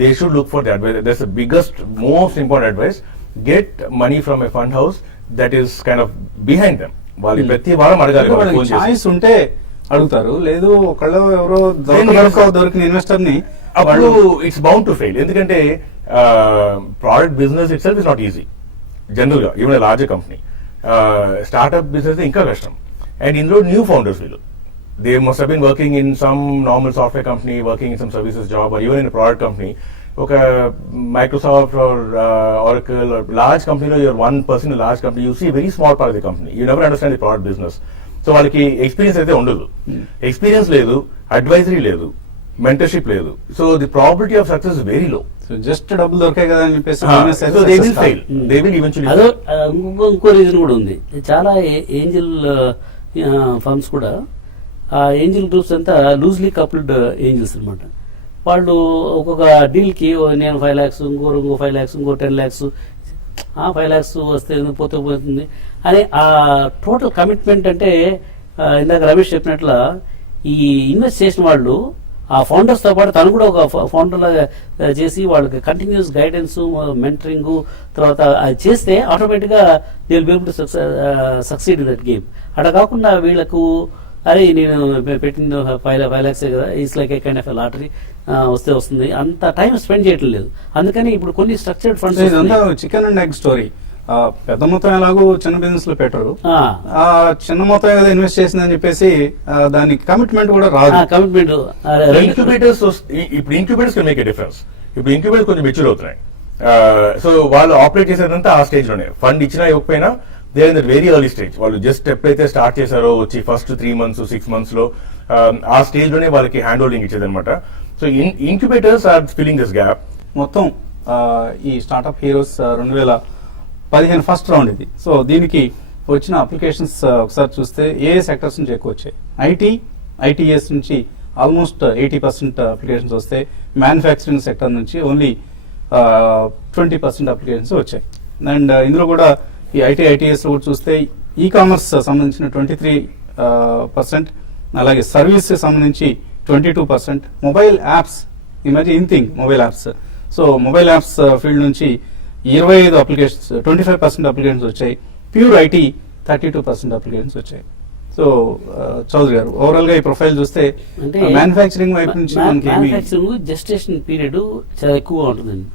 they should look for the advice. That's the biggest, most important advice. Get money from a fund house that is kind of behind them. వాళ్ళు ప్రతి వారం అడగాలి. చాయిస్ ఉంటే అడుగుతారు, లేదు ఒకళ్ళు ఎవరో దొరికిన ఇన్వెస్టర్ ని, అప్పుడు ఇట్స్ బౌండ్ టు ఫెయిల్. ఎందుకంటే product business itself is not easy general గా, even larger company. Startup business ఇంకా కష్టం. అండ్ ఇందులో న్యూ ఫౌండర్స్ వీళ్ళు, they must have been working in some normal software company, working in some services job, or even in product company. ఒక Microsoft or Oracle large కంపెనీలో you're 1 person in a large company, you see a very small part of the company, you never understand the product business. So so వాళ్ళకి experience అయితే ఉండదు. Experience లేదు, advisory లేదు, mentorship లేదు. So the probability of success very low. Just డబ్బులు దొరికాయి కదా అని చెప్పేసి So they will fail. They will eventually అదో fail. ఇంకో రీజన్ కూడా ఉంది. చాలా ఏంజిల్ ఫర్మ్స్ కూడా ఆ ఏంజిల్ గ్రూప్స్ అంతా లూజ్లీ కపుల్డ్ ఏంజిల్స్ అనమాట. వాళ్ళు ఒక్కొక్క డీల్కి నేను 5 lakhs, ఇంకో 5 lakhs, ఇంకో 10 lakhs, 5 lakhs వస్తే పోతే పోతుంది అని ఆ టోటల్ కమిట్మెంట్. అంటే ఇందాక రమేష్ చెప్పినట్ల ఈ ఇన్వెస్ట్ చేసిన వాళ్ళు ఆ ఫౌండర్స్ తో పాటు తను కూడా ఒక ఫౌండర్ లాగా చేసి వాళ్ళకి కంటిన్యూస్ గైడెన్స్, మెంటరింగ్ తర్వాత అది చేస్తే ఆటోమేటిక్ గా they will be able to succeed in that game. అలా కాకుండా వీళ్ళకు అరే నేను పెట్టిన 5 lakhs కదా, is like A kind of lottery, వస్తే వస్తుంది, అంత టైం స్పెండ్ చేయటం లేదు. అందుకని ఇప్పుడు కొన్ని structured funds chicken and egg story. పెద్ద మొత్తం ఎలాగో చిన్న బిజినెస్ లో పెట్టరు, చిన్న మొత్తం ఏదో ఇన్వెస్ట్ చేసిందని చెప్పేసి దానికి కమిట్మెంట్ కూడా రాదు. కమిట్మెంట్ ఇంక్యుబేటర్స్ ఇప్పుడు incubators can make a difference. ఇప్పుడు ఇంక్యుబేటర్స్ కొంచెం మెచ్యూర్ అవుతున్నాయి. సో వాళ్ళు ఆపరేట్ చేసేదంతా ఆ స్టేజ్ లోనే. ఫండ్ ఇచ్చినా ఇవ్వకపోయినా they are in the very early stage. వాళ్ళు జస్ట్ ఎప్పుడైతే స్టార్ట్ చేశారో వచ్చి ఫస్ట్ 3 months 6 months లో ఆ స్టేజ్ లోనే వాళ్ళకి హ్యాండ్ హోల్డింగ్ ఇచ్చేది అనమాట. So incubators are filling this gap. మొత్తం ఈ స్టార్ట్అప్ హీరోస్ 2015 ఫస్ట్ రౌండ్ ఇది. సో దీనికి వచ్చిన అప్లికేషన్స్ ఒకసారి చూస్తే ఏ సెక్టర్స్ నుంచి ఎక్కువ వచ్చాయి? ఐటీఎస్ నుంచి ఆల్మోస్ట్ 80% అప్లికేషన్స్ వస్తాయి. మ్యానుఫ్యాక్చరింగ్ సెక్టర్ నుంచి ఓన్లీ 20% అప్లికేషన్స్ వచ్చాయి. అండ్ ఇందులో కూడా ఈ ఐటీఎస్ కూడా చూస్తే ఈ కామర్స్ సంబంధించిన 23%, అలాగే సర్వీస్ సంబంధించి 22%, మొబైల్ యాప్స్, ఈ మధ్య in thing mobile apps, so mobile apps field నుంచి 25 అప్లికేషన్స్, 25% అప్లికేషన్స్ వచ్చాయి. ప్యూర్ ఐటీ 32% అప్లికేషన్స్ వచ్చాయి. సో చౌదరి గారు, ఓవరాల్ గా ఈ ప్రొఫైల్ చూస్తే అంటే మ్యానుఫ్యాక్చరింగ్ వైపు నుంచి మ్యానుఫ్యాక్చరింగ్ జెస్టేషన్ పీరియడ్ చాలా ఎక్కువగా ఉంటుందండి.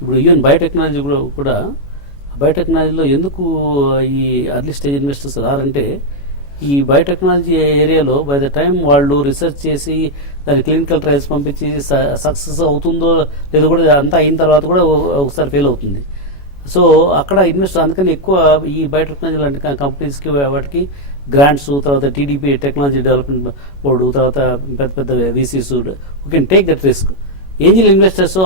ఇప్పుడు ఈవెన్ బయోటెక్నాలజీ కూడా బయోటెక్నాలజీలో ఎందుకు ఈ అర్లీ స్టేజ్ ఇన్వెస్టర్స్ రారంటే, ఈ బయోటెక్నాలజీ ఏరియాలో బై ద టైం వాళ్ళు రీసెర్చ్ చేసి దాని క్లినికల్ ట్రయల్స్ పంపించి సక్సెస్ అవుతుందో లేదో కూడా అంతా అయిన తర్వాత కూడా ఒకసారి ఫెయిల్ అవుతుంది. సో అక్కడ ఇన్వెస్ట్, అందుకని ఎక్కువ ఈ బయోటెక్నాలజీ లాంటి కంపెనీస్కి వాటికి గ్రాంట్స్, తర్వాత టీడీపీ టెక్నాలజీ డెవలప్మెంట్ బోర్డు, తర్వాత పెద్ద పెద్ద VCs we can take that risk. Angel investors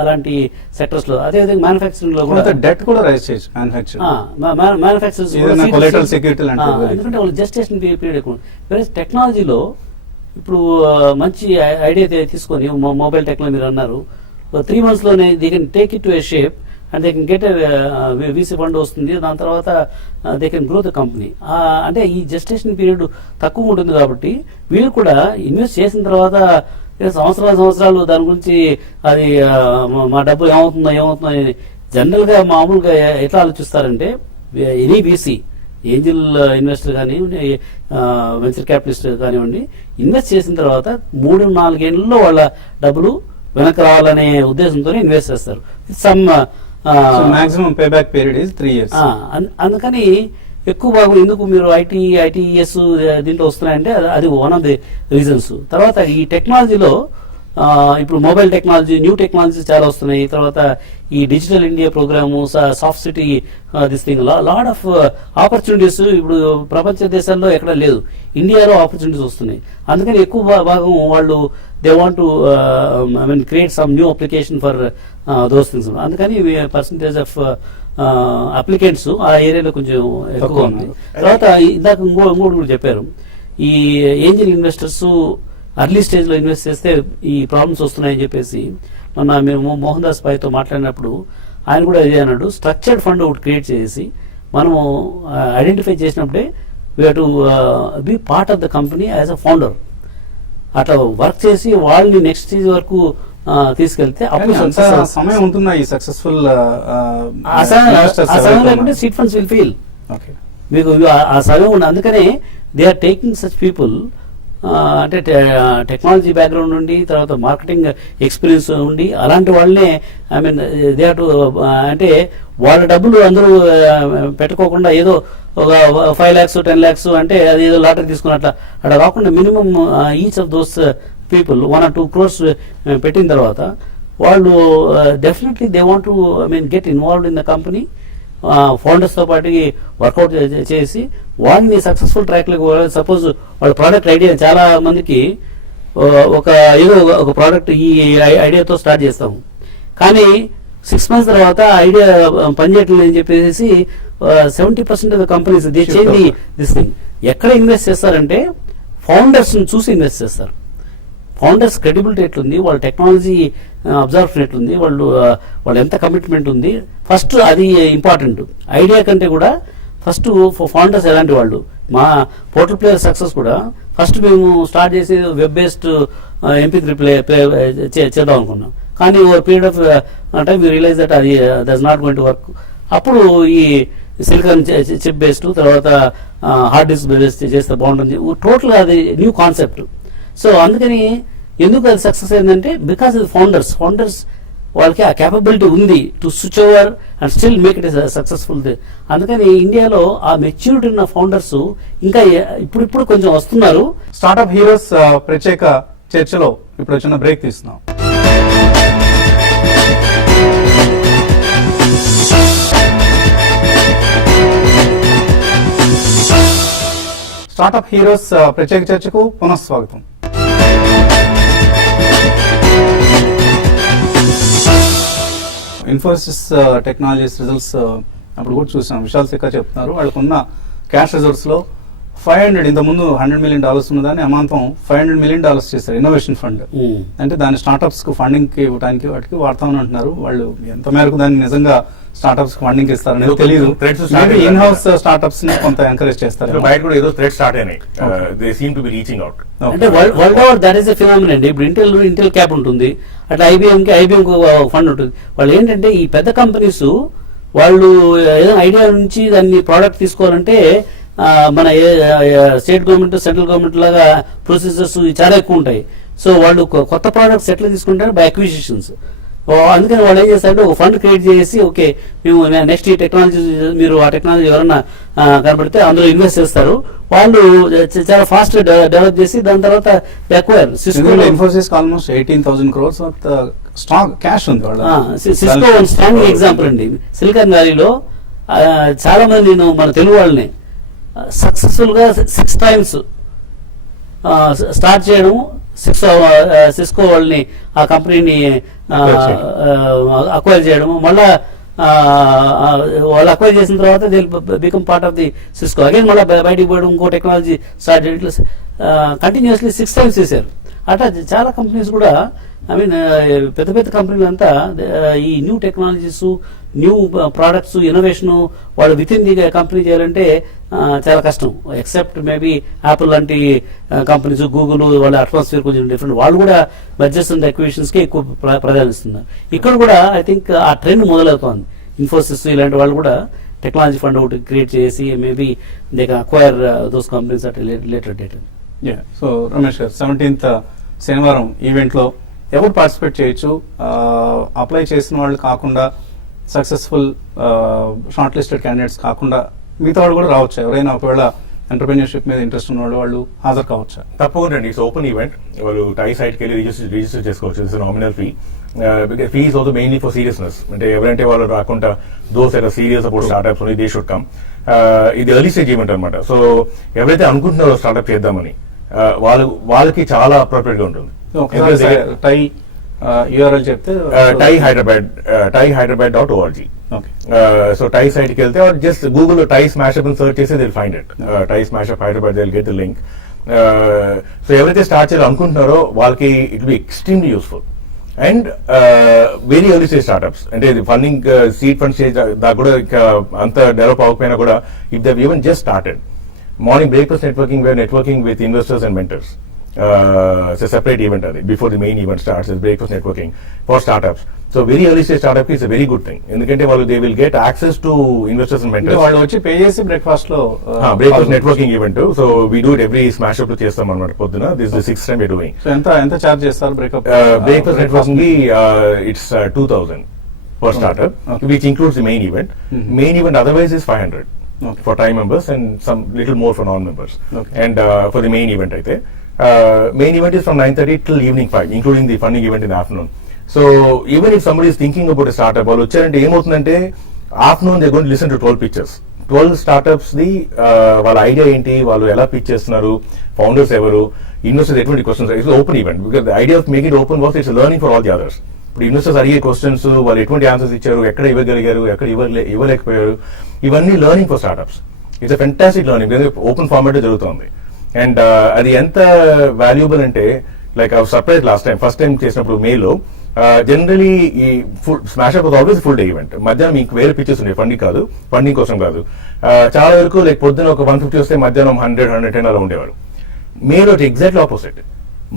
అలాంటి సెక్టర్స్ లో, అదేవిధంగా మ్యానుఫ్యాక్చరింగ్ లో కూడా డెట్ కూడా రైజ్ చేయొచ్చు. మ్యానుఫ్యాక్చరర్స్ ఎందుకంటే వాళ్ళు జస్టేషన్ పీరియడ్ ఎక్కువ. వేరే టెక్నాలజీలో ఇప్పుడు మంచి ఐడియా తీసుకొని మొబైల్ టెక్నాలజీ మీరు అన్నారు, 3 months లోనే they can take it to A shape and they can get VC fund వస్తుంది. దాని తర్వాత they can grow the company. అంటే ఈ జస్టేషన్ పీరియడ్ తక్కువ ఉంటుంది కాబట్టి వీళ్ళు కూడా ఇన్వెస్ట్ చేసిన తర్వాత సంవత్సరాలు దాని గురించి అది మా డబ్బు ఏమవుతుందో జనరల్ గా మామూలుగా ఎట్లా ఆలోచిస్తారంటే, ఎనీ బీసీ ఏంజిల్ ఇన్వెస్టర్ కానివ్వండి, వెంచర్ క్యాపిటలిస్ట్ కానివ్వండి, ఇన్వెస్ట్ చేసిన తర్వాత 3-4 ఏళ్లలో వాళ్ళ డబ్బులు వెనక్కి రావాలనే ఉద్దేశంతో ఇన్వెస్ట్ చేస్తారు. Some maximum pay back period is 3 years. అందుకని ఎక్కువ భాగం ఎందుకు మీరు ఐటీఎస్ దీంట్లో వస్తున్నాయంటే అది వన్ ఆఫ్ ది రీజన్స్. తర్వాత ఈ టెక్నాలజీలో ఇప్పుడు మొబైల్ టెక్నాలజీ, న్యూ టెక్నాలజీస్ చాలా వస్తున్నాయి. తర్వాత ఈ digital India programme, soft city, this thing, lot of opportunities ఇప్పుడు ప్రపంచ దేశాల్లో ఎక్కడ లేదు, ఇండియాలో ఆపర్చునిటీస్ వస్తున్నాయి. అందుకని ఎక్కువ భాగం వాళ్ళు they want to create some new application for those things. అందుకని పర్సంటేజ్ ఆఫ్ అప్లికెంట్స్ ఆ ఏరియాలో కొంచెం ఎక్కువ ఉంది. తర్వాత ఇందాక ఇంకోటి కూడా చెప్పారు, ఈ ఏంజిల్ ఇన్వెస్టర్స్ అర్లీ స్టేజ్ లో ఇన్వెస్ట్ చేస్తే ఈ ప్రాబ్లమ్స్ వస్తున్నాయని చెప్పేసి మొన్న మేము మోహన్ దాస్ భాయ్తో మాట్లాడినప్పుడు ఆయన కూడా ఇదే అన్నాడు. స్ట్రక్చర్డ్ ఫండ్ ఒకటి క్రియేట్ చేసి మనము ఐడెంటిఫై చేసినప్పుడే we have to be part of the company as a founder. అట్లా వర్క్ చేసి వాళ్ళని నెక్స్ట్ స్టేజ్ వరకు తీసుకెళ్తే అప్పుడు సమయం ఉంటుందా ఈ సక్సెస్ఫుల్ లేకుంటే సీట్ ఫండ్స్ విల్ ఫెయిల్. మీకు ఆ సమయం ఉండదు. అందుకనే they are taking such people అంటే టెక్నాలజీ బ్యాక్గ్రౌండ్ నుండి, తర్వాత మార్కెటింగ్ ఎక్స్పీరియన్స్ ఉండి అలాంటి వాళ్ళనే I mean they have to, అంటే వాళ్ళ డబ్బులు అందరూ పెట్టుకోకుండా ఏదో ఒక 5 lakhs 10 lakhs అంటే అది ఏదో లాటరీ తీసుకున్నట్ల అట్లా కాకుండా minimum each of those people 1 or 2 crores పెట్టిన తర్వాత వాళ్ళు definitely they want to I mean get involved in the company ఫౌండర్స్తో పాటు వర్కౌట్ చేసి వాళ్ళని సక్సెస్ఫుల్ ట్రాక్లోకి, సపోజ్ వాళ్ళ ప్రోడక్ట్ ఐడియా చాలా మందికి ఒక ప్రోడక్ట్ ఈ ఐడియాతో స్టార్ట్ చేస్తాము, కానీ 6 months తర్వాత ఐడియా పనిచేయట్లేదు అని చెప్పేసి 70% of the companies they change this thing. ఎక్కడ ఇన్వెస్ట్ చేస్తారంటే ఫౌండర్స్ చూసి ఇన్వెస్ట్ చేస్తారు. ఫౌండర్స్ క్రెడిబిలిటీ ఎట్లుంది, వాళ్ళ టెక్నాలజీ అబ్జర్వేషన్ ఎట్లుంది, వాళ్ళు ఎంత కమిట్మెంట్ ఉంది, ఫస్ట్ అది ఇంపార్టెంట్. ఐడియా కంటే కూడా ఫస్ట్ ఫౌండర్స్ ఎలాంటి వాళ్ళు. మా పోర్టల్ ప్లేయర్ సక్సెస్ కూడా ఫస్ట్ మేము స్టార్ట్ చేసి వెబ్ బేస్డ్ MP3 ప్లే చేద్దాం అనుకున్నాం, కానీ over period of time realize that అది that's not going to work. అప్పుడు ఈ సిలికాన్ చిప్ బేస్డ్, తర్వాత హార్డ్ డిస్క్ బేస్డ్ చేస్తే బాగుంటుంది. టోటల్ అది న్యూ కాన్సెప్ట్. సో అందుకని ఎందుకు అది సక్సెస్ అయిందంటే బికాస్ ఇది ఫౌండర్స్ వాళ్ళకి ఆ క్యాపబిలిటీ ఉంది to switch over and still make it successful. అందుకని ఇండియాలో ఆ మెచ్యూరిటీ ఉన్న ఫౌండర్స్ ఇంకా ఇప్పుడు కొంచెం వస్తున్నారు. స్టార్ట్అప్ హీరోస్ ప్రత్యేక చర్చలో ఇప్పుడు చిన్న బ్రేక్ తీస్తున్నాం. స్టార్ట్అప్ హీరోస్ ప్రత్యేక చర్చకు పునఃస్వాగతం. ఇన్ఫోసిస్ టెక్నాలజీస్ రిజల్ట్స్ అప్పుడు కూడా చూసాం. విశాల్ సిక్కా చెప్తున్నారు వాళ్ళకున్న క్యాష్ రిజర్వ్స్ లో 500, ఇంత ముందు $100 million ఉన్నదాన్ని అమాంతం $500 million చేశారు ఇన్నోవేషన్ ఫండ్. అంటే దాన్ని స్టార్ట్అప్స్ కు ఫండింగ్ కి ఇవ్వడానికి వాటికి వాడతామని అంటున్నారు. వాళ్ళు ఎంత మేరకు దాన్ని నిజంగా స్టార్ట్అప్స్ కి ఫండింగ్ ఇస్తారనేది తెలియదు. ఇన్ హౌస్ స్టార్ట్అప్స్ ని కొంత ఎంకరేజ్ చేస్తారు. బయట కూడా ఏదో థ్రెడ్ స్టార్ట్ అయినాయి. They seem to be reaching out. అంటే world over that is a phenomenon అండి. ఇప్పుడు ఇంటెల్ క్యాప్ ఉంటుంది, అట్లా ఐబిఎం ఫండ్ ఉంటుంది. వాళ్ళు ఏంటంటే ఈ పెద్ద కంపెనీస్ వాళ్ళు ఏదైనా ఐడియా నుంచి దాన్ని ప్రోడక్ట్ తీసుకోవాలంటే మన స్టేట్ గవర్నమెంట్, సెంట్రల్ గవర్నమెంట్ లాగా ప్రొసీజర్స్ చాలా ఎక్కువ ఉంటాయి. సో వాళ్ళు కొత్త ప్రోడక్ట్స్ ఎట్లా తీసుకుంటారు బై అక్విజిషన్స్. అందుకని వాళ్ళు ఏం చేస్తారంటే ఒక ఫండ్ క్రియేట్ చేసి ఓకే మేము నెక్స్ట్ ఈ టెక్నాలజీ, మీరు ఆ టెక్నాలజీ ఎవరన్నా కనబడితే అందులో ఇన్వెస్ట్ చేస్తారు. వాళ్ళు చాలా ఫాస్ట్ డెవలప్ చేసి దాని తర్వాత acquire. Infosys almost 18,000 crores stock cash ఉంది. సిస్కో స్టాండింగ్ ఎగ్జాంపుల్ అండి. సిలికాన్ వ్యాలీలో చాలా మంది మన తెలుగు వాళ్ళని సక్సెస్ఫుల్ గా 6 times స్టార్ట్ చేయడం, సిస్కో వాళ్ళని ఆ కంపెనీని అక్వైర్ చేయడం, మళ్ళా వాళ్ళు అక్వైర్ చేసిన తర్వాత they become part of the Cisco. Again మళ్ళీ బయటికి పోవడం, ఇంకో టెక్నాలజీ స్టార్ట్ చేయడం, ఇట్లా కంటిన్యూస్లీ 6 times చేశారు. అట్లా చాలా కంపెనీస్ కూడా పెద్ద పెద్ద కంపెనీలు అంతా ఈ new technologies, new products, innovation వాళ్ళు విత్ ఇన్ ది కంపెనీ చేయాలంటే చాలా కష్టం. ఎక్సెప్ట్ మేబీ యాపిల్ లాంటి కంపెనీస్, గూగుల్ వాళ్ళ అట్మాస్ఫియర్ కొంచెం డిఫరెంట్. వాళ్ళు కూడా మెర్జర్స్ అండ్ అక్విజిషన్స్ కి ఎక్కువ ప్రాధాన్యమిస్తున్నారు. ఇక్కడ కూడా ఐ థింక్ ఆ ట్రెండ్ మొదలవుతోంది. ఇన్ఫోసిస్ ఇలాంటి వాళ్ళు కూడా టెక్నాలజీ ఫండ్ ఒకటి క్రియేట్ చేసి maybe they can acquire those companies at later date. So Ramesh గారు, 17th శనివారం ఈవెంట్ లో ఎవరు పార్టిసిపేట్ చేయొచ్చు? అప్లై చేసిన వాళ్ళు కాకుండా, సక్సెస్ఫుల్ షార్ట్ లిస్టెడ్ క్యాండిడేట్స్ కాకుండా మిగతా వాళ్ళు కూడా రావచ్చు. ఎవరైనా ఒకవేళ ఎంటర్ప్రెన్యూర్షిప్ మీద ఇంట్రెస్ట్ ఉన్న వాళ్ళు హాజరు కావచ్చా? తప్పకుండా అండి. It's open event. వాళ్ళు టై సైట్కి వెళ్ళి రిజిస్టర్ చేసుకోవచ్చు. It's nominal fee. Fee is also mainly for seriousness. అంటే ఎవరంటే వాళ్ళు రాకుండా those are serious about startups they should come. ఇది ఎర్లీ స్టేజ్ ఈవెంట్ అనమాట. సో ఎవరైతే అనుకుంటున్నారో స్టార్ట్అప్ చేద్దామని వాళ్ళకి చాలా అప్రోప్రియేట్ గా ఉంటుంది. టై యూఆర్ఎల్ చెప్తే thaihyderabad.org. సో టై సైట్ కి వెళ్తే just Google TiE smash up అని సర్చ్ చేస్తే they'll find it. TiE smash up Hyderabad, they'll get the link. So ఎవరైతే స్టార్ట్ చేయాలి అనుకుంటున్నారో వాళ్ళకి it be extremely useful. And very early stage startups అంటే ఫండింగ్ సీడ్ ఫండ్ స్టేజ్ దాకా కూడా అంత డెవలప్ అవ్వకపోయినా కూడా if they even just started, morning breakfast networking, where networking with investors and mentors. It's a separate event before the main event starts. It's breakfast networking for startups. So very early stage startup is a very good thing. ఎందుకంటే వాళ్ళు they will get access to investors and mentors. వాళ్ళు వచ్చి pay చేసి breakfast లో breakfast networking event. So we do it every smash up లో చేస్తాం అన్నమాట పొద్దున. This is the 6th time we're doing. So ఎంత చార్జ్ చేస్తారు బ్రేక్ఫాస్ట్ నెట్వర్కింగ్ కి it's 2,000 per startup, which includes the main event. Main event otherwise is 500 for Thai members and some little more for non-members. And for the main event అయితే main event is from 9:30 till evening 5, including the funding event in the afternoon. So even if somebody is thinking about a startup, వాళ్ళు వచ్చారంటే ఏమవుతుందంటే afternoon they're going to listen to 12 pitches. 12 startups the వాళ్ళ idea ఏంటి, వాళ్ళు ఎలా pitch చేస్తున్నారు, founders ఎవరు, investors ఎటువంటి questions. It's open event because the idea of make it open was it's learning for all the others. ఇప్పుడు investors అడిగే questions, వాళ్ళు ఎటువంటి ఆన్సర్స్ ఇచ్చారు, ఎక్కడ ఇవ్వగలిగారు, ఎక్కడ ఇవ్వలేకపోయారు, ఇవన్నీ learning for startups. It's a fantastic learning, open format జరుగుతుంది. అండ్ అది ఎంత వాల్యుబుల్ అంటే like I was surprise last time, first time చేసినప్పుడు మేలో జనరలీ ఈ smash up always full day event. మధ్యాహ్నం మీకు వేరే పిక్చర్స్ ఉన్నాయి, ఫండింగ్ కోసం కాదు. చాలా వరకు లైక్ పొద్దున ఒక 150 వస్తే మధ్యాహ్నం 100-110 అలా ఉండేవారు. మేలో ఎగ్జాక్ట్లీ ఆపోజిట్.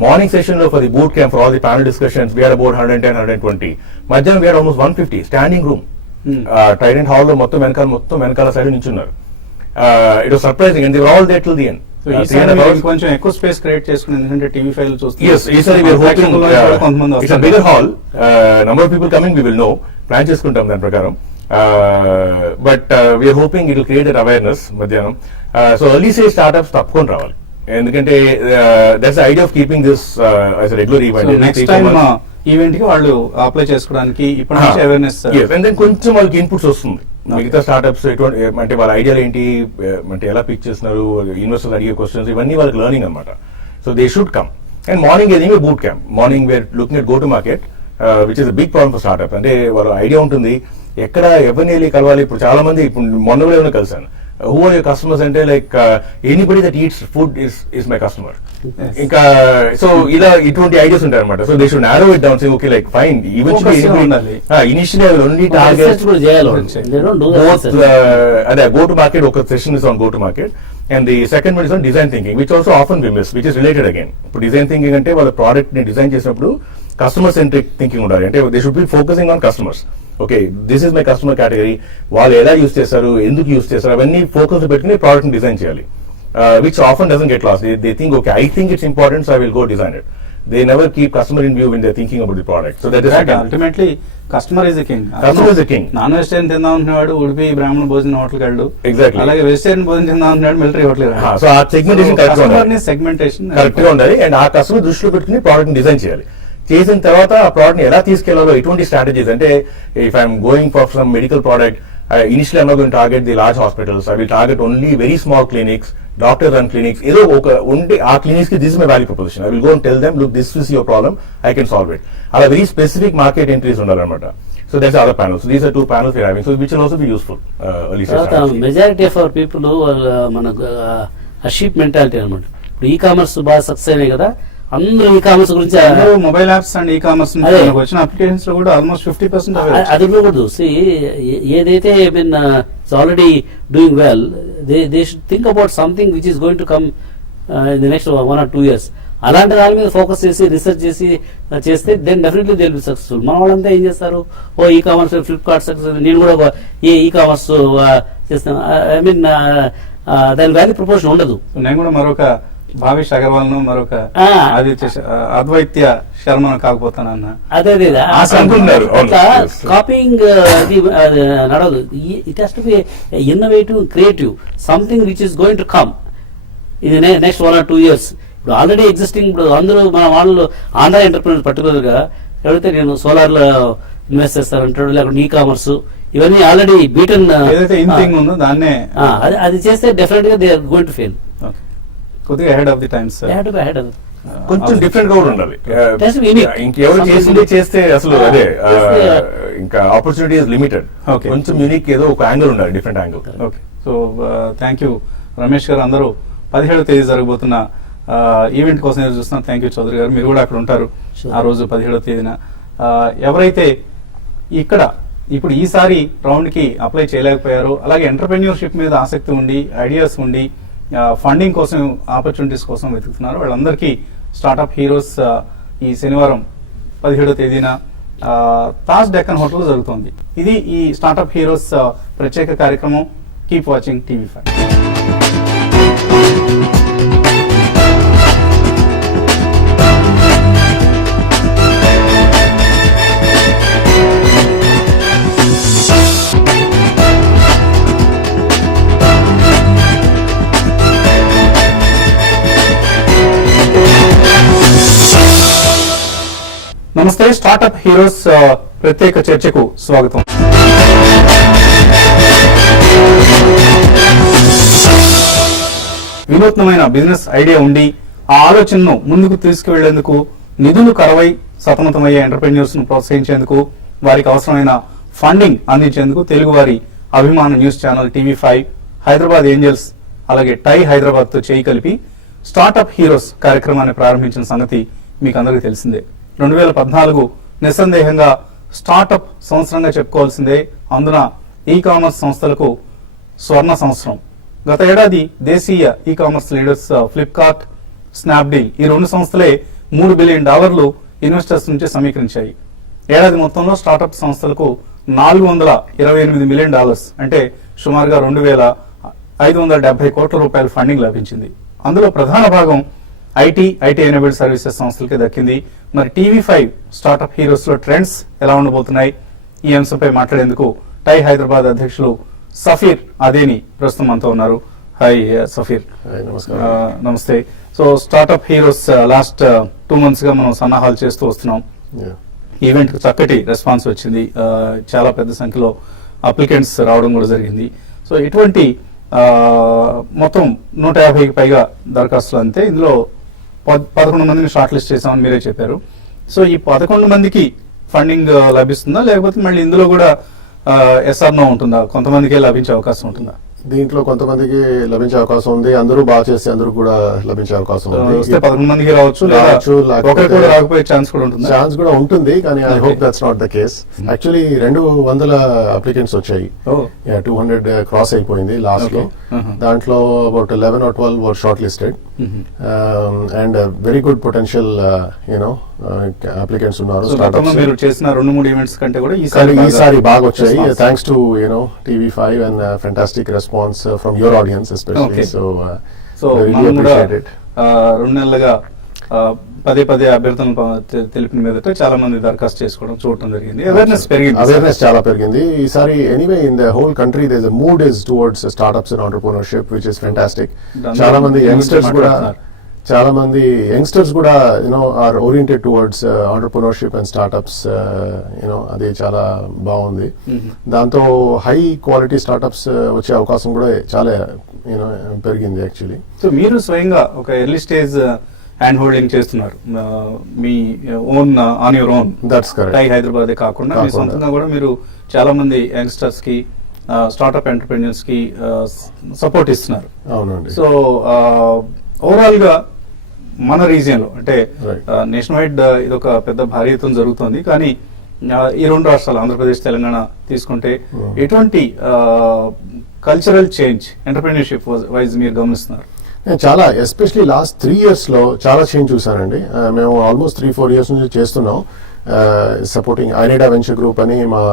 మార్నింగ్ సెషన్ లో for the boot camp for all the panel discussions we're about 110-120. మధ్యాహ్నం we're almost 150 standing room. Trident hall లో మొత్తం వెనకాల సైడ్ నుంచి ఉన్నారు. It was surprising and they were all there till the end. కొంచెం ఎక్కువ space create చేసుకుని, ఎందుకంటే టీవీ5 లో చూస్తే it's bigger hall, number of people coming we will know, plan చేసుకుంటాం దాని ప్రకారం. But we are hoping it will create awareness మధ్యాహ్నం. సో ఎర్లీ స్టేజ్ స్టార్ట్అప్స్ తప్పకుండా రావాలి, ఎందుకంటే that's the idea of keeping this as a regular event. Next time event కి వాళ్ళు apply చేసుకోవడానికి ఇప్పటి నుంచి అవేర్నెస్, అండ్ దెన్ కొంచెం వాళ్ళకి ఇన్పుట్స్ వస్తుంది. మిగతా స్టార్ట్అప్స్ ఎటువంటి అంటే వాళ్ళ ఐడియాలు ఏంటి, అంటే ఎలా పిచ్ చేస్తున్నారు, ఇన్వెస్టర్స్ అడిగే క్వశ్చన్స్, ఇవన్నీ వాళ్ళకి లెర్నింగ్ అనమాట. So they should come. And morning ఏది boot camp, morning where looking at go to market which is big problem for startup. అంటే వాళ్ళ ఐడియా ఉంటుంది ఎక్కడ ఎవరిని వెళ్ళి కలవాలి. ఇప్పుడు చాలా మంది, ఇప్పుడు మొన్న కూడా ఏమైనా కలిసాను, who are your customers అంటే like anybody that eats food is my customer. ఇంకా సో ఇలా ఇటువంటి ఐడియాస్ ఉంటాయి అనమాట. So they should narrow it down, say okay like fine initially I will only target అదే గో టు మార్కెట్. ఒక session is on go to market and the second one is on design thinking, which also often we miss, which is related again. ఇప్పుడు design thinking అంటే వాళ్ళ product ని design చేసినప్పుడు customer centric thinking ఉండాలి. అంటే they should be focusing on customers. Okay, this is my customer category, వాళ్ళు ఎలా use చేస్తారు, ఎందుకు యూస్ చేస్తారు, అవన్నీ ఫోకస్ పెట్టుకుని ప్రోడక్ట్ ని డిజైన్ చేయాలి. Which often doesn't get lost. They think okay I think it's important, so I will go design it. They never keep customer in view when they're thinking about the product. So that is ultimately customer is the king. Customer is the king. Non vegetarian తిందాం అంటున్నాడు ఉడిపి బ్రాహ్మణ భోజనం హోటల్కి వెళ్ళు. Exactly. అలాగే vegetarian భోజనం తిందాం అంటున్నాడు మిలిటరీ హోటల్. సో ఆ సెగ్మెంటేషన్ కరెక్ట్ గా ఉండాలి. అండ్ ఆ కస్టమర్ దృష్టిలో పెట్టుకుని ప్రోడక్ట్ ని డిజైన్ చేయాలి. చేసిన తర్వాత ఆ ప్రోడక్ట్ ని ఎలా తీసుకెళ్లాలో ఎటువంటి స్ట్రాటజీస్ అంటే, if I'm going for some medical product, initially I'm not going to target the large hospitals. I will target only very small clinics, doctor run clinics. ఏదో ఒక ఉంటే ఆ క్లినిక్స్ కి this is my value proposition. I will go and tell them, look, this is your problem, I can solve it. అలా very specific market entries ఉండాలన్నమాట. So that's the other panel. So these are two panels we're having, so which will also be useful. Majority of our people మనకు sheep mentality అనమాట. ఇప్పుడు e commerce బాగా success అయినాయి కదా, అందరూ e commerce గురించి, mobile apps and e commerce వచ్చిన applications లో కూడా ఆల్మోస్ట్ 50% అది కూడా ఏదైతే already doing well, they should think about something which is going to come in the next 1 or 2 years. అలాంటి దాని మీద ఫోకస్ చేసి రీసెర్చ్ చేసి చేస్తే then definitely they will be successful. మన వాళ్ళంతా ఏం చేస్తారు, ఈ కామర్స్ ఫ్లిప్కార్ట్ సక్సెస్, నేను కూడా ఈ కామర్స్ చేస్తాను, ఐ మీన్ దాని వాల్యూ ప్రపోర్షన్ ఉండదు. నేను కూడా మరొక భావేష్ అగర్వాల్ ను మరొక అద్వైత్య శర్మను కాకపోతానన్న అదే కాపీయింగ్ నడవదు. It has to be innovative, creative, something which is going to come ఇది నెక్స్ట్ 1 or 2 years. ఇప్పుడు ఆల్రెడీ ఎగ్జిస్టింగ్, ఇప్పుడు అందరూ మన వాళ్ళు ఆంధ్ర ఎంటర్ప్రైనర్స్ పర్టికులర్ గా ఎవరైతే నేను సోలార్ లో ఇన్వెస్ట్ చేస్తారంటాడు, లేకపోతే ఈ కామర్స్, ఇవన్నీ ఆల్రెడీ బీటన్ ఉందో దాన్నే అది చేస్తే డెఫినెట్ గా they are going to fail. కొద్దిగా అహెడ్ ఆఫ్ ది టైమ్స్, కొంచెం డిఫరెంట్ గా కూడా ఉండాలి. ఇంకెవరు చేస్తే అసలు అదే ఇంకా ఆపర్చునిటీ ఇస్ లిమిటెడ్. కొంచెం యూనిక్ ఏదో ఒక యాంగిల్ ఉండాలి, different angle. Okay, so thank you Ramesh garu. అందరూ 17వ తేదీ జరగబోతున్న ఈవెంట్ కోసం ఎదురు చూస్తున్నాం. థ్యాంక్ యూ చౌదరి గారు, మీరు కూడా అక్కడ ఉంటారు ఆ రోజు 17వ తేదీన. ఎవరైతే ఇక్కడ ఇప్పుడు ఈసారి రౌండ్ కి అప్లై చేయలేకపోయారో, అలాగే ఎంటర్ప్రెన్యూర్షిప్ మీద ఆసక్తి ఉండి, ఐడియాస్ ఉండి, ఫండింగ్ కోసం, ఆపర్చునిటీస్ కోసం వెతుకుతున్నారు, వాళ్ళందరికీ స్టార్ట్అప్ హీరోస్ ఈ శనివారం 17వ తేదీన తాజ్ డెక్కన్ హోటల్ జరుగుతోంది. ఇది ఈ స్టార్ట్అప్ హీరోస్ ప్రత్యేక కార్యక్రమం. Keep watching TV5. నమస్తే, స్టార్ట్అప్ హీరోస్ ప్రత్యేక చర్చకు స్వాగతం. వినూత్నమైన బిజినెస్ ఐడియా ఉండి ఆ ఆలోచనను ముందుకు తీసుకువెళ్లేందుకు నిధులు కరవై సతమతమయ్యే ఎంటర్ప్రెన్యూర్స్ ను ప్రోత్సహించేందుకు వారికి అవసరమైన ఫండింగ్ అందించేందుకు తెలుగువారి అభిమాన news channel TV5 Hyderabad angels అలాగే టై హైదరాబాద్ తో చేయి కలిపి స్టార్ట్అప్ హీరోస్ కార్యక్రమాన్ని ప్రారంభించిన సంగతి మీకు అందరికీ తెలిసిందే. 2014 నిస్సందేహంగా స్టార్ట్అప్ సంవత్సరంగా చెప్పుకోవాల్సిందే. అందున ఈ కామర్స్ సంస్థలకు స్వర్ణ సంవత్సరం. గత ఏడాది దేశీయ e commerce leaders Flipkart, Snapdeal ఈ రెండు సంస్థలే $3 బిలియన్ ఇన్వెస్టర్స్ నుంచి సమీకరించాయి. ఏడాది మొత్తంలో స్టార్ట్అప్ సంస్థలకు $428 మిలియన్ అంటే సుమారుగా 2,570 కోట్ల రూపాయల ఫండింగ్ లభించింది. అందులో ప్రధాన భాగం ఐటీ ఎనేబుల్డ్ సర్వీసెస్ సంస్థలకే దక్కింది. మరి TV5 స్టార్ట్అప్ హీరోస్ లో ట్రెండ్స్ ఎలా ఉండబోతున్నాయి? ఈ అంశంపై మాట్లాడేందుకు టై హైదరాబాద్ అధ్యక్షులు సఫీర్ అదేని ప్రస్తుతం మనతో ఉన్నారు. హాయ్ సఫీర్. నమస్తే. So startup heroes last 2 months గా మనం సన్నాహాలు చేస్తూ వస్తున్నాం. ఈవెంట్ కు చక్కటి రెస్పాన్స్ వచ్చింది. చాలా పెద్ద సంఖ్యలో అప్లికెంట్స్ రావడం కూడా జరిగింది. సో ఇటువంటి మొత్తం 150కి పైగా దరఖాస్తులు అంతే. ఇందులో 11 మందిని షార్ట్ లిస్ట్ చేసామని మీరే చెప్పారు. సో ఈ 11 మందికి ఫండింగ్ లభిస్తుందా, లేకపోతే మళ్ళీ ఇందులో కూడా ఎస్ఆర్నో ఉంటుందా? కొంతమందికే లభించే అవకాశం ఉంటుందా? దీంట్లో కొంతమందికి లభించే అవకాశం ఉంది. అందరూ బాగా చేస్తే అందరూ కూడా లభించే అవకాశం ఉంది. 11 మందికి రావచ్చు, రాకపోయే ఛాన్స్ కూడా ఉంటుంది. ఛాన్స్ కూడా ఉంటుంది, కానీ I hope that's not the case. Actually 200 applicants వచ్చాయి. 200 క్రాస్ అయిపోయింది లాస్ట్ లో. దాంట్లో about 11 or 12 were short listed and very good potential applicants ఉన్నారు. మీరు చేసిన 2-3 ఈవెంట్స్ కంటే కూడా ఈసారి బాగా వచ్చాయి. Thanks to TV5 and fantastic response from your audience especially. So మనం కూడా 2 నెలలుగా పదే అభ్యర్థులను తెలిపిన మీదట చాలా మంది దరఖాస్తు చేసుకోవడం చూడటం జరిగింది. అవేర్నెస్ చాలా పెరిగింది ఈసారి. Anyway in the whole country there is a mood is towards startups and entrepreneurship which is fantastic. చాలా మంది యంగ్స్టర్స్ కూడా are oriented towards entrepreneurship and startups. అది చాలా బాగుంది. దాంతో హై క్వాలిటీ స్టార్ట్అప్స్ వచ్చే అవకాశం కూడా చాలా పెరిగింది యాక్చువల్లీ. సో మీరు స్వయంగా ఒక ఎర్లీ స్టేజ్ హ్యాండ్ హోల్డింగ్ చేస్తున్నారు మీ own on your own. That's correct. TiE Hyderabad కాకుండా మీ సొంతంగా కూడా మీరు చాలా మంది యంగ్స్టర్స్ కి స్టార్ట్అప్ ఎంటర్‌ప్రెన్యూర్స్ కి సపోర్ట్ ఇస్తున్నారు. అవునండి. సో ఓవరాల్ గా మన రీజియన్ లో అంటే నేషనల్ వైడ్ ఇదొక పెద్ద భారీ ఎత్తున జరుగుతుంది. కానీ ఈ 2 రాష్ట్రాలు ఆంధ్రప్రదేశ్, తెలంగాణ తీసుకుంటే ఎటువంటి కల్చరల్ చేంజ్ ఎంటర్‌ప్రెన్యూర్‌షిప్ వైజ్ మీరు గమనిస్తున్నారు? నేను చాలా ఎస్పెషలీ లాస్ట్ 3 years లో చాలా చేంజ్ చూసానండి. మేము ఆల్మోస్ట్ 3-4 years నుంచి చేస్తున్నాం సపోర్టింగ్ ఐనేడా వెంచర్ గ్రూప్ అని మా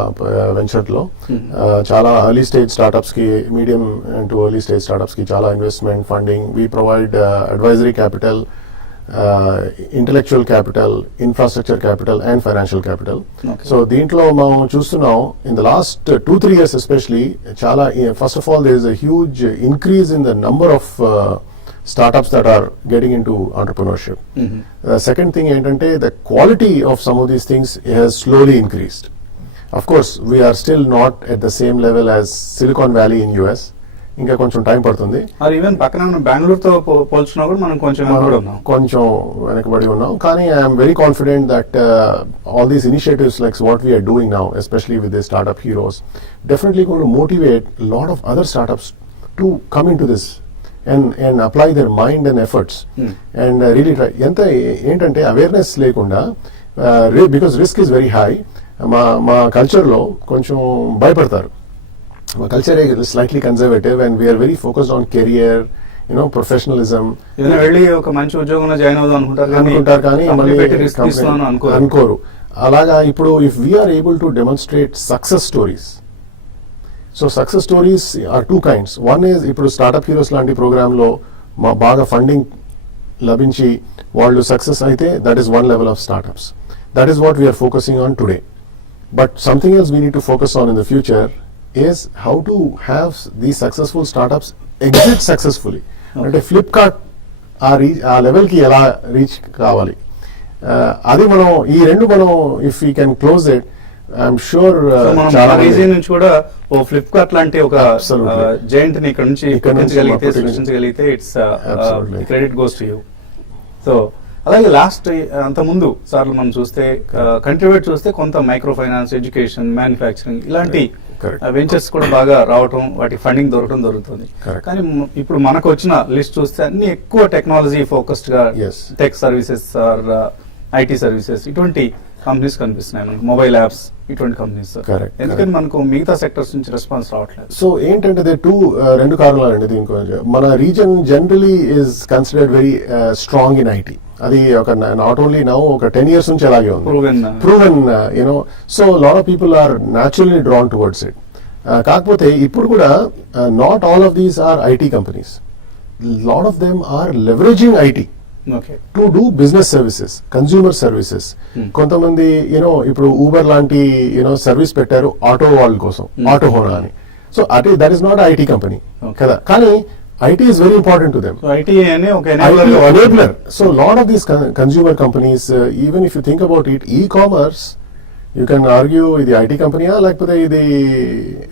వెంచర్ లో చాలా ఎర్లీ స్టేజ్ స్టార్ట్అప్స్ కి, medium to early stage startups కి చాలా investment funding. We provide advisory capital, intellectual capital, infrastructure capital and financial capital. So దీంట్లో మనం చూస్తున్నాం in the last 2-3 years especially చాలా, first of all there is a huge increase in the number of startups that are getting into entrepreneurship. Second thing ఏంటంటే the quality of some of these things has slowly increased. Of course, we are still not at the same level as Silicon Valley in US. ఇంకా కొంచెం time పడుతుంది. Even పక్కన బెంగళూరుతో పోల్చినా కూడా మనం కొంచెం వెనకబడి ఉన్నాం. కానీ I'm very confident that all these initiatives like what we are doing now, especially with the startup heroes, definitely going to motivate lot of other startups to come in to this and apply their mind and efforts and really try. ఏంటంటే awareness లేకుండా, because risk is very high. మా కల్చర్లో కొంచెం భయపడతారు. మా culture slightly conservative and we are very focused on career, professionalism. వెళ్ళి ఒక మంచి ఉద్యోగంలో జాయిన్ అవుదాం అనుకుంటారు కానీ అనుకోరు. అలాగా ఇప్పుడు if we are able to demonstrate success stories. So success stories are 2 kinds. One is ఇప్పుడు స్టార్ట్అప్ హీరోస్ లాంటి ప్రోగ్రాంలో బాగా ఫండింగ్ లభించి వాళ్ళు సక్సెస్ అయితే that is one level of startups. That is what we are focusing on today. But something else we need to focus on in the future is how to have these successful startups exit successfully. అంటే Flipkart ఆ లెవెల్కి ఎలా reach కావాలి, అది మనం ఈ 2 మనం if you can close it, I'm sure మనం చాలా మన రీజియన్ నుంచి కూడా ఓ ఫ్లిప్కార్ట్ లాంటి ఒక Absolutely. జైంట్ ని ఇక్కడ నుంచి ఇక్కడ నుంచి పుట్టించగలిగితే పుట్టించ- సృష్టించగలిగితే it's Absolutely. Credit goes to you. So అలాగే లాస్ట్ అంత ముందు సార్లు మనం చూస్తే కంట్రిబ్యూట్ చూస్తే కొంత మైక్రో ఫైనాన్స్, ఎడ్యుకేషన్, మ్యానుఫ్యాక్చరింగ్ ఇలాంటి Correct. వెంచర్స్ కూడా బాగా రావటం, వాటి ఫండింగ్ దొరుకుతుంది. Correct. కానీ ఇప్పుడు మనకు వచ్చిన లిస్ట్ చూస్తే అన్ని ఎక్కువ టెక్నాలజీ ఫోకస్డ్ గా Yes. Tech services or IT services ఇటువంటి కంపెనీస్ కనిపిస్తున్నాయి మనకు, మొబైల్ యాప్స్ ఇటువంటి కంపెనీస్. Correct, ఎందుకని మనకు మిగతా సెక్టర్స్ నుంచి రెస్పాన్స్ రావట్లేదు? సో ఏంటంటే రెండు కారణాలు అండి దీనికి. మన reason generally is considered very strong in IT. అది ఒక నాట్ ఓన్లీ నౌ ఒక 10 years నుంచి అలాగే ఉంది. Proven you know. So lot of people are naturally drawn towards it. కాకపోతే ఇప్పుడు కూడా not all of these are IT companies. Lot of them are leveraging IT okay. To do business services, consumer services. కొంతమంది you know ఇప్పుడు Uber లాంటి you know service పెట్టారు auto వాళ్ళ కోసం, auto హోనా అని. సో అటే that is not IT company కదా, కానీ IT is very important to them. IT అనే ఒక enabler. So lot of these consumer companies, even if you think about it, e-commerce, you can argue ఇది IT కంపెనీయా లేకపోతే ఇది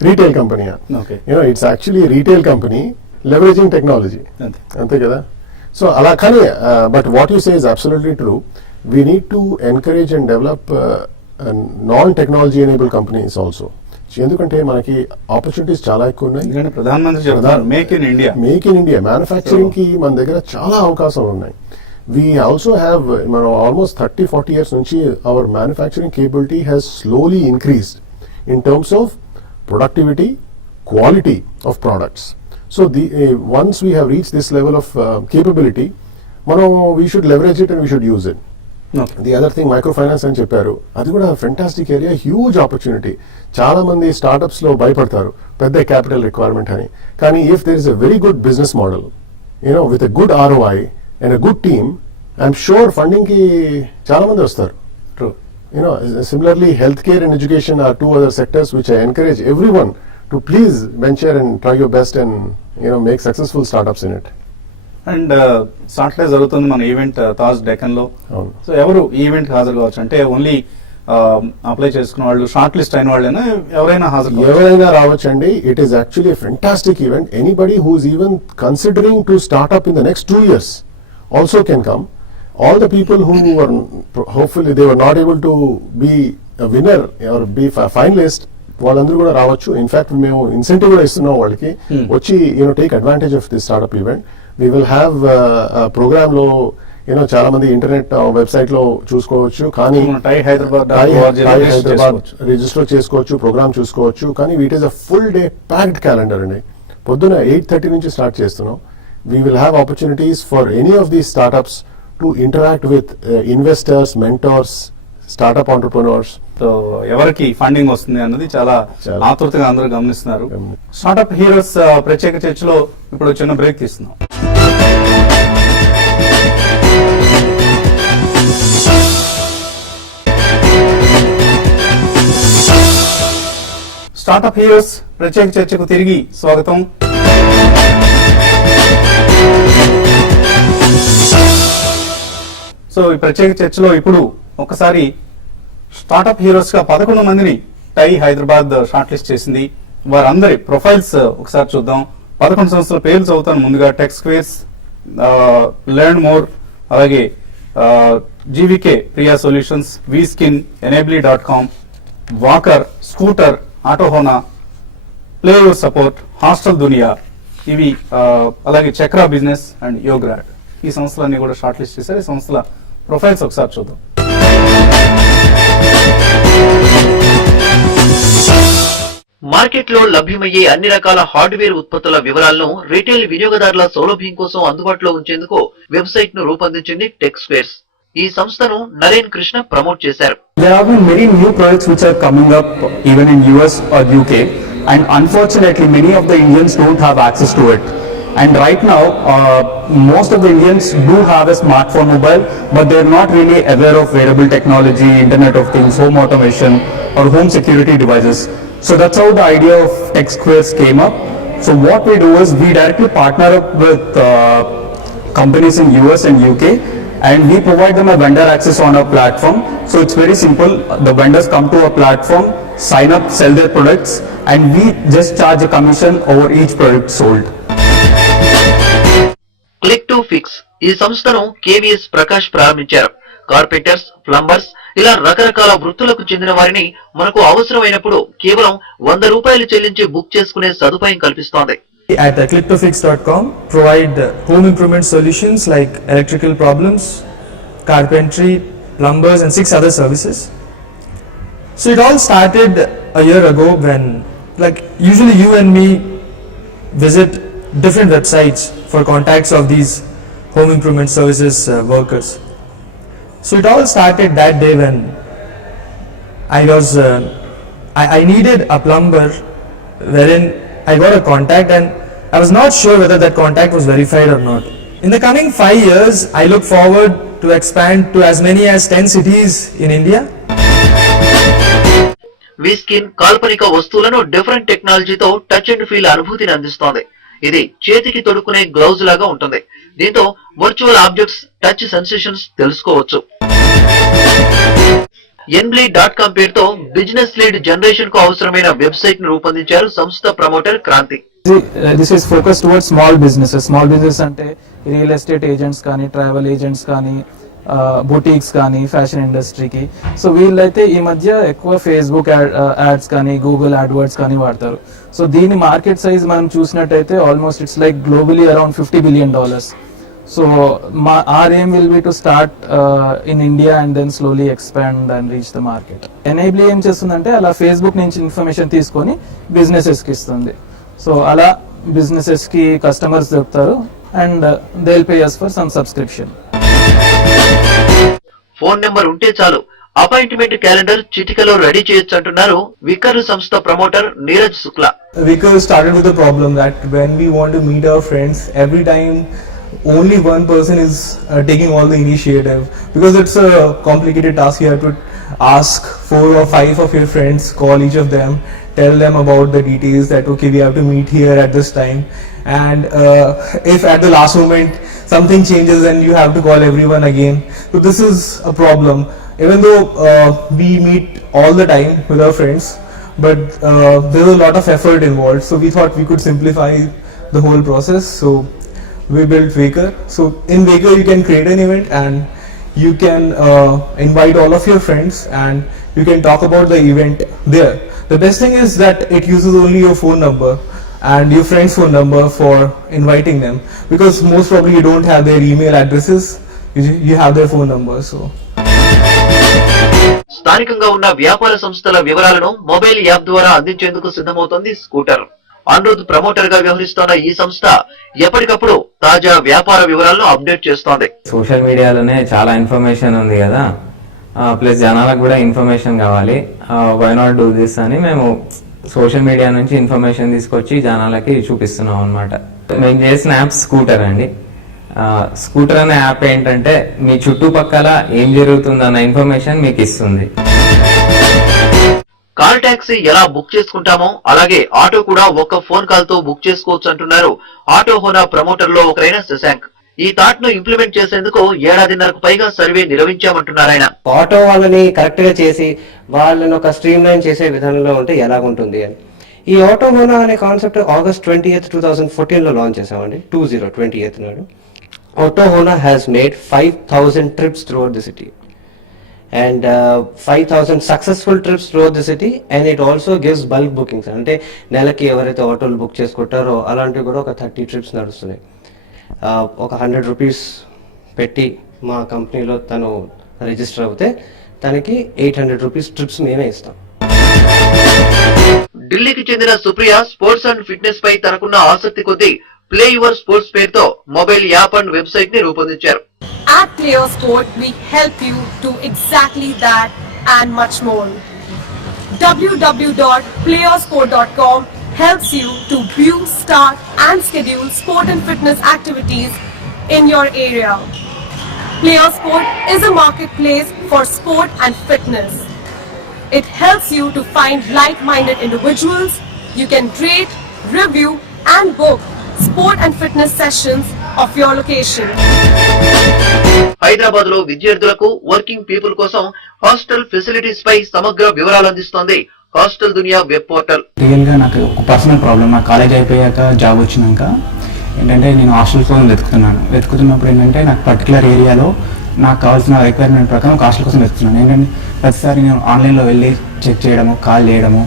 retail కంపెనీయా. Okay. You know, it's actually a retail company leveraging technology. అంతే. అంతే కదా. So అలా కానీ but what you say is absolutely true. We need to encourage and develop non technology enable companies also. ఎందుకంటే మనకి opportunities చాలా ఎక్కువ ఉన్నాయి. ఎందుకంటే ప్రధానమంత్రి చెప్తారు make in India. Make in India manufacturing కి మన దగ్గర చాలా అవకాశాలు ఉన్నాయి. వీ ఆల్సో హ్యావ్ మనం ఆల్మోస్ట్ 30-40 years నుంచి our manufacturing capability has slowly increased in terms of productivity, quality of products. So once we have reach this level of capability, మనం we should leverage it and we should use it. The other thing micro finance అని చెప్పారు, అది కూడా fantastic area, huge opportunity. చాలా మంది startups లో భయపడతారు పెద్ద క్యాపిటల్ రిక్వైర్మెంట్ అని. కానీ if there is a very good business model, you know with a good ROI and a good team, I'm sure funding కి చాలా మంది వస్తారు. True. You know, similarly, healthcare and education are two other sectors which I encourage everyone to please venture and try your best and make successful startups in it. And Saturday జరుగుతుంది మన event Taj Deccan లో. అవును. So ఎవరు event హాజరు కావచ్చు అంటే only apply చేసుకున్న వాళ్ళు, షార్ట్ లిస్ట్ అయిన వాళ్ళైనా ఎవరైనా హాజరు కావచ్చు? ఎవరైనా రావచ్చండి. It is actually fantastic event. Anybody who is even considering to start up in the next 2 years also can come. All the people who were hopefully they were not able to be a winner or be a finalist, వాళ్ళందరూ కూడా రావచ్చు. In fact మేము incentive కూడా ఇస్తున్నాం వాళ్ళకి, వచ్చి take advantage of this startup event. We will have program లో చాలా మంది ఇంటర్నెట్ వెబ్సైట్ లో చూసుకోవచ్చు, కానీ టై హైదరాబాద్ రిజిస్టర్ చేసుకోవచ్చు, ప్రోగ్రామ్ చూసుకోవచ్చు. కానీ it is a full day packed calendar అండి. పొద్దున 8:30 నుంచి స్టార్ట్ చేస్తున్నాం. We will have opportunities for any of these startups to interact with investors, mentors, startup entrepreneurs. So ఎవరికి ఫండింగ్ వస్తుంది అన్నది చాలా ఆతృతగా అందరూ గమనిస్తున్నారు. స్టార్ట్అప్ హీరోస్ ప్రత్యేక చర్చలో ఇప్పుడు చిన్న బ్రేక్ తీస్తున్నాం. స్టార్ట్అప్ హీరోస్ ప్రత్యేక చర్చకు తిరిగి స్వాగతం. సో ఈ ప్రత్యేక చర్చలో ఇప్పుడు ఒకసారి స్టార్ట్అప్ హీరోస్ గా 11 మందిని టై హైదరాబాద్ షార్ట్ లిస్ట్ చేసింది. వారందరి ప్రొఫైల్స్ ఒకసారి చూద్దాం. 11 సంస్థల పేర్లు చదువుతాను ముందుగా. టెక్ స్క్వేర్స్, లెర్న్ మోర్, అలాగే GVK, Priya solutions, V skin, ఎనేబ్లీ.com, వాకర్, స్కూటర్, ఆటోహోనా, play your support, hostel Duniya, ఇవి అలాగే చక్రా బిజినెస్ అండ్ యోగ్రాడ్. ఈ సంస్థలన్నీ కూడా షార్ట్ లిస్ట్ చేశారు. ఈ సంస్థల ప్రొఫైల్స్ ఒకసారి చూద్దాం. మార్కెట్ లో లభ్యమయ్యే అన్ని రకాల హార్డ్వేర్ ఉత్పత్తుల వివరాలను రీటైల్ వినియోగదారుల సౌలభ్యం కోసం అందుబాటులో ఉంచేందుకు వెబ్సైట్ ను రూపొందించింది టెక్ స్క్వేర్స్. ఈ సంస్థను నరేన్ కృష్ణ ప్రమోట్ చేశారు. There have been many new products which are coming up even in US or UK, and unfortunately many of the Indians don't have access to it. And right now most of the Indians do have a smartphone mobile, but they're not really aware of wearable technology, Internet of Things, home automation or home security devices. So that's how the idea of Tech Squares came up. So what we do is we directly partner up with companies in US and UK, and we provide them a vendor access on our platform. So it's very simple. The vendors come to our platform, sign up, sell their products, and we just charge a commission over each product sold. Click to fix ఈ సంస్థను KVS Prakash ప్రారంభించారు. Carpenters, plumbers ఇలా రకరకాల వృత్తులకు చెందిన వారిని మనకు అవసరమైనప్పుడు కేవలం 100 రూపాయలు చెల్లించి బుక్ చేసుకునే సదుపాయం కల్పిస్తోంది. At click2fix.com provide home improvement solutions like electrical problems, carpentry, plumbers and 6 other services. So it all started a year ago when, like, usually you and me visit different websites for contacts of these home improvement services workers. So it all started that day when I needed a plumber, wherein I got a contact and I was not sure whether that contact was verified or not. In the coming 5 years, I look forward to expand to as many as 10 cities in India. వీస్కిన్ కాల్పనిక వస్తువులను different టెక్నాలజీతో touch and feel అనుభూతిని అందిస్తోంది. ఇది చేతికి తొడుక్కునే gloves లాగా ఉంటుంది. దీంతో వర్చువల్ ఆబ్జెక్ట్స్ టచ్ సెన్సేషన్స్ తెలుసుకోవచ్చు. enbly.com పేరుతో బిజినెస్ లీడ్ జనరేషన్ కు అవసరమైన వెబ్సైట్ ను రూపొందించారు సంస్థ promoter Kranti. This is focused towards small businesses. Small business అంటే రియల్ ఎస్టేట్ ఏజెంట్స్ కానీ, ట్రావెల్ ఏజెంట్స్ కానీ, బుటీక్స్ కానీ, ఫ్యాషన్ ఇండస్ట్రీకి. సో వీళ్ళైతే ఈ మధ్య ఎక్కువ ఫేస్బుక్ యాడ్స్ కానీ, గూగుల్ యాడ్వర్డ్స్ కానీ వాడతారు. సో దీని మార్కెట్ సైజ్ మనం చూసినట్టయితే almost it's like globally around $50 billion. So our aim will be to start in India and then slowly expand and reach the market. Enable ఏం చేస్తుందంటే అలా Facebook నుంచి ఇన్ఫర్మేషన్ తీసుకొని బిజినెసెస్కి ఇస్తుంది. సో అలా బిజినెసెస్కి కస్టమర్స్ దొరుకుతారు and they will pay us for some subscription. Phone number ఉంటే చాలు అపాయింట్మెంట్ క్యాలెండర్ చిటికలో రెడీ చేయొచ్చు అంటున్నారు వికర్ సంస్థ promoter Neeraj Shukla. Vicar started with the problem that when we want to meet our friends, every time only one person is taking all the initiative, because it's a complicated task. You have to ask 4 or 5 of your friends, call each of them, tell them about the details that okay, we have to meet here at this time, and if at the last moment something changes then you have to call everyone again. So this is a problem, even though we meet all the time with our friends, but there's a lot of effort involved. So we thought we could simplify the whole process, so we built Waker. So in Waker you can create an event and you can invite all of your friends and you can talk about the event there. The best thing is that it uses only your phone number and your friend's phone number for inviting them, because most probably you don't have their email addresses, you have their phone number. So స్థానికంగా ఉన్న వ్యాపార సంస్థల వివరాలను mobile app ద్వారా అందించేందుకు సిద్ధమవుతోంది scooter. Anirudh promoter గా వ్యవహరిస్తున్న ఈ సంస్థ ఎప్పటికప్పుడు తాజా వ్యాపార వివరాలను అప్డేట్ చేస్తోంది. సోషల్ మీడియాలోనే చాలా ఇన్ఫర్మేషన్ ఉంది కదా, ప్లస్ జనాలకు కూడా ఇన్ఫర్మేషన్ కావాలి. వై నాట్ డూ దిస్ అని మేము సోషల్ మీడియా నుంచి ఇన్ఫర్మేషన్ తీసుకొచ్చి జనాలకి చూపిస్తున్నాం అనమాట. మేము చేసిన యాప్ స్కూటర్ అండి. స్కూటర్ అనే యాప్ ఏంటంటే మీ చుట్టుపక్కల ఏం జరుగుతుందన్న ఇన్ఫర్మేషన్ మీకు ఇస్తుంది. కాల్ టాక్సీ ఎలా బుక్ చేసుకుంటామో అలాగే ఆటో కూడా ఒక్క ఫోన్ కాల్ తో బుక్ చేసుకోవచ్చు అంటున్నారు ఆటో హోనా ప్రమోటర్ లో ఒకరైన శశాంక్. ఈ థాట్ ను ఇంప్లిమెంట్ చేసేందుకు 1.5 పైగా సర్వే నిర్వహించామంటున్నారు ఆయన. ఆటో వాళ్ళని కరెక్ట్ గా చేసి వాళ్ళని ఒక స్ట్రీమ్ లైన్ చేసే విధానంలో ఉంటే ఎలాగుంటుంది అని ఈ ఆటో హోనా అనే కాన్సెప్ట్ August 20th, 2014 లో లాంచ్ చేసామండి. 20th నాడు auto Hona has made 5,000 trips throughout the city and 5,000 successful trips throughout the city, and it also gives bulk bookings. అంటే నెలకి ఎవరైతే ఆటోలు బుక్ చేసుకుంటారో అలాంటివి కూడా ఒక 30 trips నడుస్తున్నాయి. ఒక 100 rupees పెట్టి మా కంపెనీలో తను రిజిస్టర్ అవుతే తనకి 800 rupees ట్రిప్స్ మేమే ఇస్తాం. ఢిల్లీకి చెందిన సుప్రియ స్పోర్ట్స్ అండ్ ఫిట్నెస్ పై తనకున్న ఆసక్తి కొద్దీ ప్లే యువర్ స్పోర్ట్స్ పేరుతో మొబైల్ యాప్ అండ్ వెబ్సైట్ ని రూపొందించారు. At Play Your Sport, we help you do exactly that and much more. www.playyoursport.com helps you to view, start and schedule sport and fitness activities in your area. Play Your Sport is a marketplace for sport and fitness. It helps you to find like-minded individuals. You can rate, review and book sport and fitness sessions of your location. Hyderabad లో విద్యార్థులకు working people కోసం hostel facilities పై సమగ్ర వివరాలు అందిస్తోంది hostel దునియా web portal. Real గా నాకు ఒక personal problem, నా కాలేజ్ అయిపోయాక జాబ్ వచ్చినాక ఏంటంటే నేను హాస్టల్ కోసం వెతుకుతున్నప్పుడు ఏంటంటే నాకు పర్టికులర్ ఏరియాలో నాకు కావాల్సిన రిక్వైర్మెంట్ ప్రకారం ఒక హాస్టల్ కోసం వెతుకుతున్నాను. ఏంటంటే ప్రతిసారి నేను ఆన్లైన్లో వెళ్ళి చెక్ చేయడము, కాల్ చేయడము,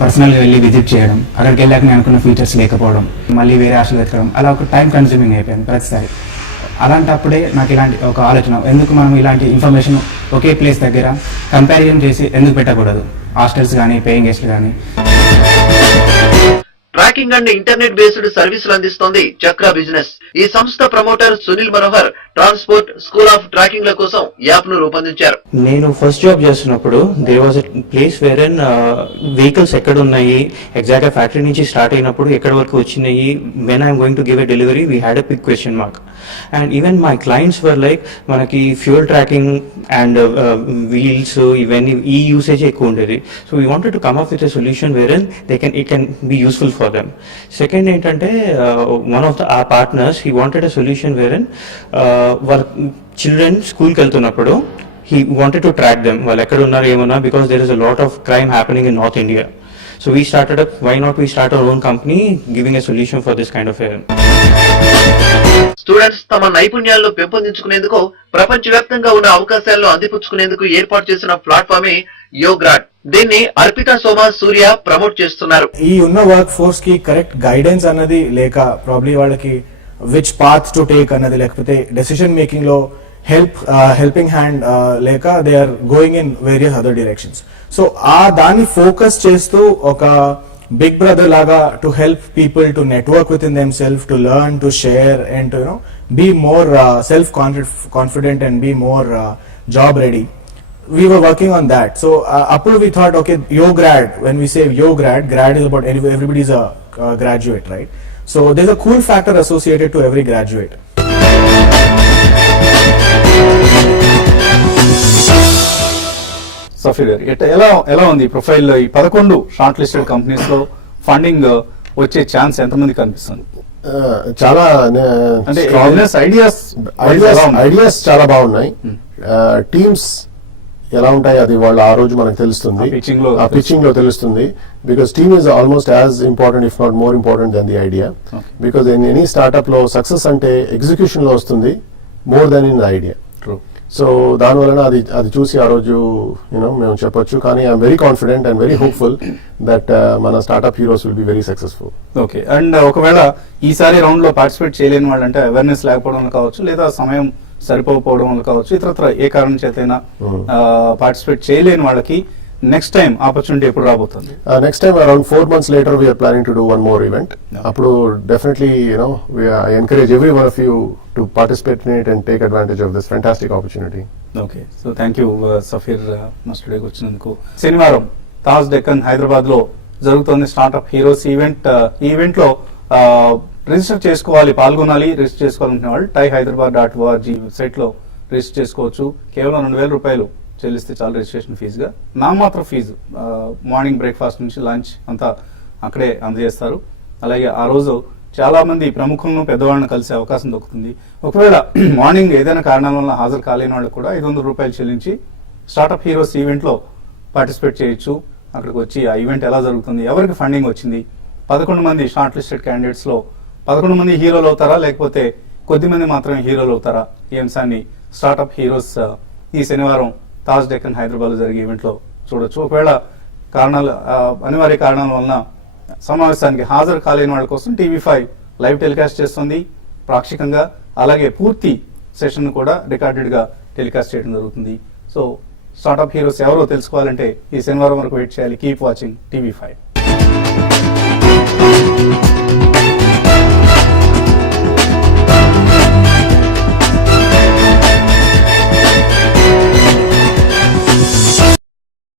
పర్సనల్గా వెళ్ళి విజిట్ చేయడం, అక్కడికి వెళ్ళాక నేను అనుకున్న ఫీచర్స్ లేకపోవడం, మళ్ళీ వేరే హాస్టల్ వెతకడం, అలా ఒక టైం కన్స్యూమింగ్ అయిపోయాను ప్రతిసారి. అలాంటప్పుడే నాకు ఇలాంటి ఒక ఆలోచన, ఎందుకు మనం ఇలాంటి ఇన్ఫర్మేషన్ ఒకే ప్లేస్ దగ్గర కంపారిజన్ చేసి ఎందుకు పెట్టకూడదు, హాస్టల్స్ కానీ పేయింగ్ గెస్ట్లు కానీ. ట్రాకింగ్ అండ్ ఇంటర్నెట్ బేస్డ్ సర్వీసులు అందిస్తోంది చక్ర బిజినెస్. ఈ సంస్థ promoter Sunil Manohar transport, school of tracking ల కోసం యాప్ ను రూపొందించారు. నేను ఫస్ట్ జాబ్ చేస్తున్నప్పుడు there was a place where N vehicles ఎక్కడ ఉన్నాయి, ఎగ్జాక్ట్ గా ఫ్యాక్టరీ నుంచి స్టార్ట్ అయినప్పుడు ఎక్కడ వరకు వచ్చినాయి, when I'm going to give a delivery we had a big question mark. And even my clients were like మనకి ఫ్యూయల్ ట్రాకింగ్ అండ్ వీల్స్ ఇవన్నీ ఈ యూసేజ్ ఎక్కువ ఉండేది. So we wanted to come up with a solution where in it can be useful for them. Second ఏంటంటే one of the our partners he wanted a solution where in వాళ్ళ children స్కూల్కి వెళ్తున్నప్పుడు he wanted to track them, వాళ్ళు ఎక్కడ ఉన్నారు ఏమన్నా, because there is a lot of crime happening in North India. So we started up, why not we start our own company giving a solution for this kind of a. Students తమ నైపుణ్యాలను పెంపొందించుకునేందుకు ప్రపంచవ్యాప్తంగా ఉన్న అవకాశాలను అందిపుచ్చుకునేందుకు ఏర్పాటు చేసిన ప్లాట్ఫామే యోగ్రాడ్. దీన్ని అర్పిత సోమ సూర్య promote చేస్తున్నారు. ఈ ఉన్న వర్క్ ఫోర్స్ కి కరెక్ట్ గైడెన్స్ అన్నది లేక, ప్రాబ్లీ వాళ్ళకి విచ్ పాత్ టు టేక్ అన్నది లేకపోతే డెసిషన్ మేకింగ్ లో హెల్పింగ్ హ్యాండ్ లేక they are going in various other directions. So ఆ దాన్ని ఫోకస్ చేస్తూ ఒక బిగ్ బ్రదర్ లాగా to help people to network with in them self, to learn, to share and to be more self confident and be more job ready. We were working on that. So appu we thought, okay, YoGrad, when we say YoGrad, grad is about everybody is a graduate, right? So there's a cool factor associated to every graduate. Saphir గారు, ఎలా ఉంది profile? ఈ 11 short listed companies లో funding వచ్చే chance ఎంతమంది కనిపిస్తుంది? చాలా అంటే ఐడియాస్ చాలా బాగున్నాయి. టీమ్స్ ఎలా ఉంటాయి అది వాళ్ళు ఆ రోజు మనకు తెలుస్తుంది, ఆ పిచ్చింగ్ లో తెలుస్తుంది. Because team is almost as important if not more important than the idea. Because in any startup లో సక్సెస్ అంటే ఎగ్జిక్యూషన్ లో వస్తుంది more than in the idea. So దానివలన అది చూసి ఆ రోజు మేము చెప్పొచ్చు. కానీ I'm very confident and very hopeful that మన startup heroes will be very successful. Okay. And ఒకవేళ ఈసారి రౌండ్ లో పార్టిసిపేట్ చేయలేని వాళ్ళు అంటే అవేర్నెస్ లేకపోవడం కావచ్చు, లేదా సమయం సరిపోకపోవడం వల్ల కావచ్చు, ఇతరత్ర ఏ కారణం చేతైనా పార్టిసిపేట్ చేయలేని వాళ్ళకి నెక్స్ట్ టైం ఆపర్చునిటీ ఎప్పుడు రాబోతుంది? Next time around 4 months later we are planning to do one more event. అప్పుడు definitely I encourage every one of you to participate in it and take advantage of this fantastic opportunity. Okay. So thank you Saphir మా స్టూడియోకి వచ్చినందుకు. శనివారం తాజ్ డెక్కన్ హైదరాబాద్ లో జరుగుతుంది startup heroes event. ఈ event లో register చేసుకోవాలి, పాల్గొనాలి. రిజిస్టర్ చేసుకోవాలనుకునే వాళ్ళు thaihyderabad.org వెబ్సైట్ లో రిజిస్టర్ చేసుకోవచ్చు. కేవలం 2,000 రూపాయలు చెల్లిస్తే చాలు రిజిస్ట్రేషన్ ఫీజుగా. నామాత్ర ఫీజు, మార్నింగ్ బ్రేక్ఫాస్ట్ నుంచి లంచ్ అంతా అక్కడే అందజేస్తారు. అలాగే ఆ రోజు చాలా మంది ప్రముఖులను, పెద్దవాళ్ళను కలిసే అవకాశం దొరుకుతుంది. ఒకవేళ మార్నింగ్ ఏదైనా కారణాల వల్ల హాజరు కాలేని వాళ్ళకి కూడా 500 రూపాయలు చెల్లించి స్టార్ట్అప్ హీరోస్ ఈవెంట్ లో పార్టిసిపేట్ చేయొచ్చు. అక్కడికి వచ్చి ఆ ఈవెంట్ ఎలా జరుగుతుంది, ఎవరికి ఫండింగ్ వచ్చింది, 11 మంది షార్ట్ లిస్టెడ్ క్యాండిడేట్స్ లో 11 మంది హీరోలు అవుతారా, లేకపోతే కొద్దిమంది మాత్రమే హీరోలు అవుతారా, ఈ అంశాన్ని స్టార్ట్అప్ హీరోస్ ఈ శనివారం తాజ్ డెక్కన్ హైదరాబాద్ లో జరిగే ఈవెంట్ లో చూడొచ్చు. ఒకవేళ అనివార్య కారణాల వలన సమావేశానికి హాజరు కాలేని వాళ్ళ కోసం TV5 లైవ్ టెలికాస్ట్ చేస్తుంది పాక్షికంగా. అలాగే పూర్తి సెషన్ కూడా రికార్డెడ్ గా టెలికాస్ట్ చేయడం జరుగుతుంది. సో స్టార్ట్అప్ హీరోస్ ఎవరో తెలుసుకోవాలంటే ఈ శనివారం వరకు వెయిట్ చేయాలి. Keep watching TV5.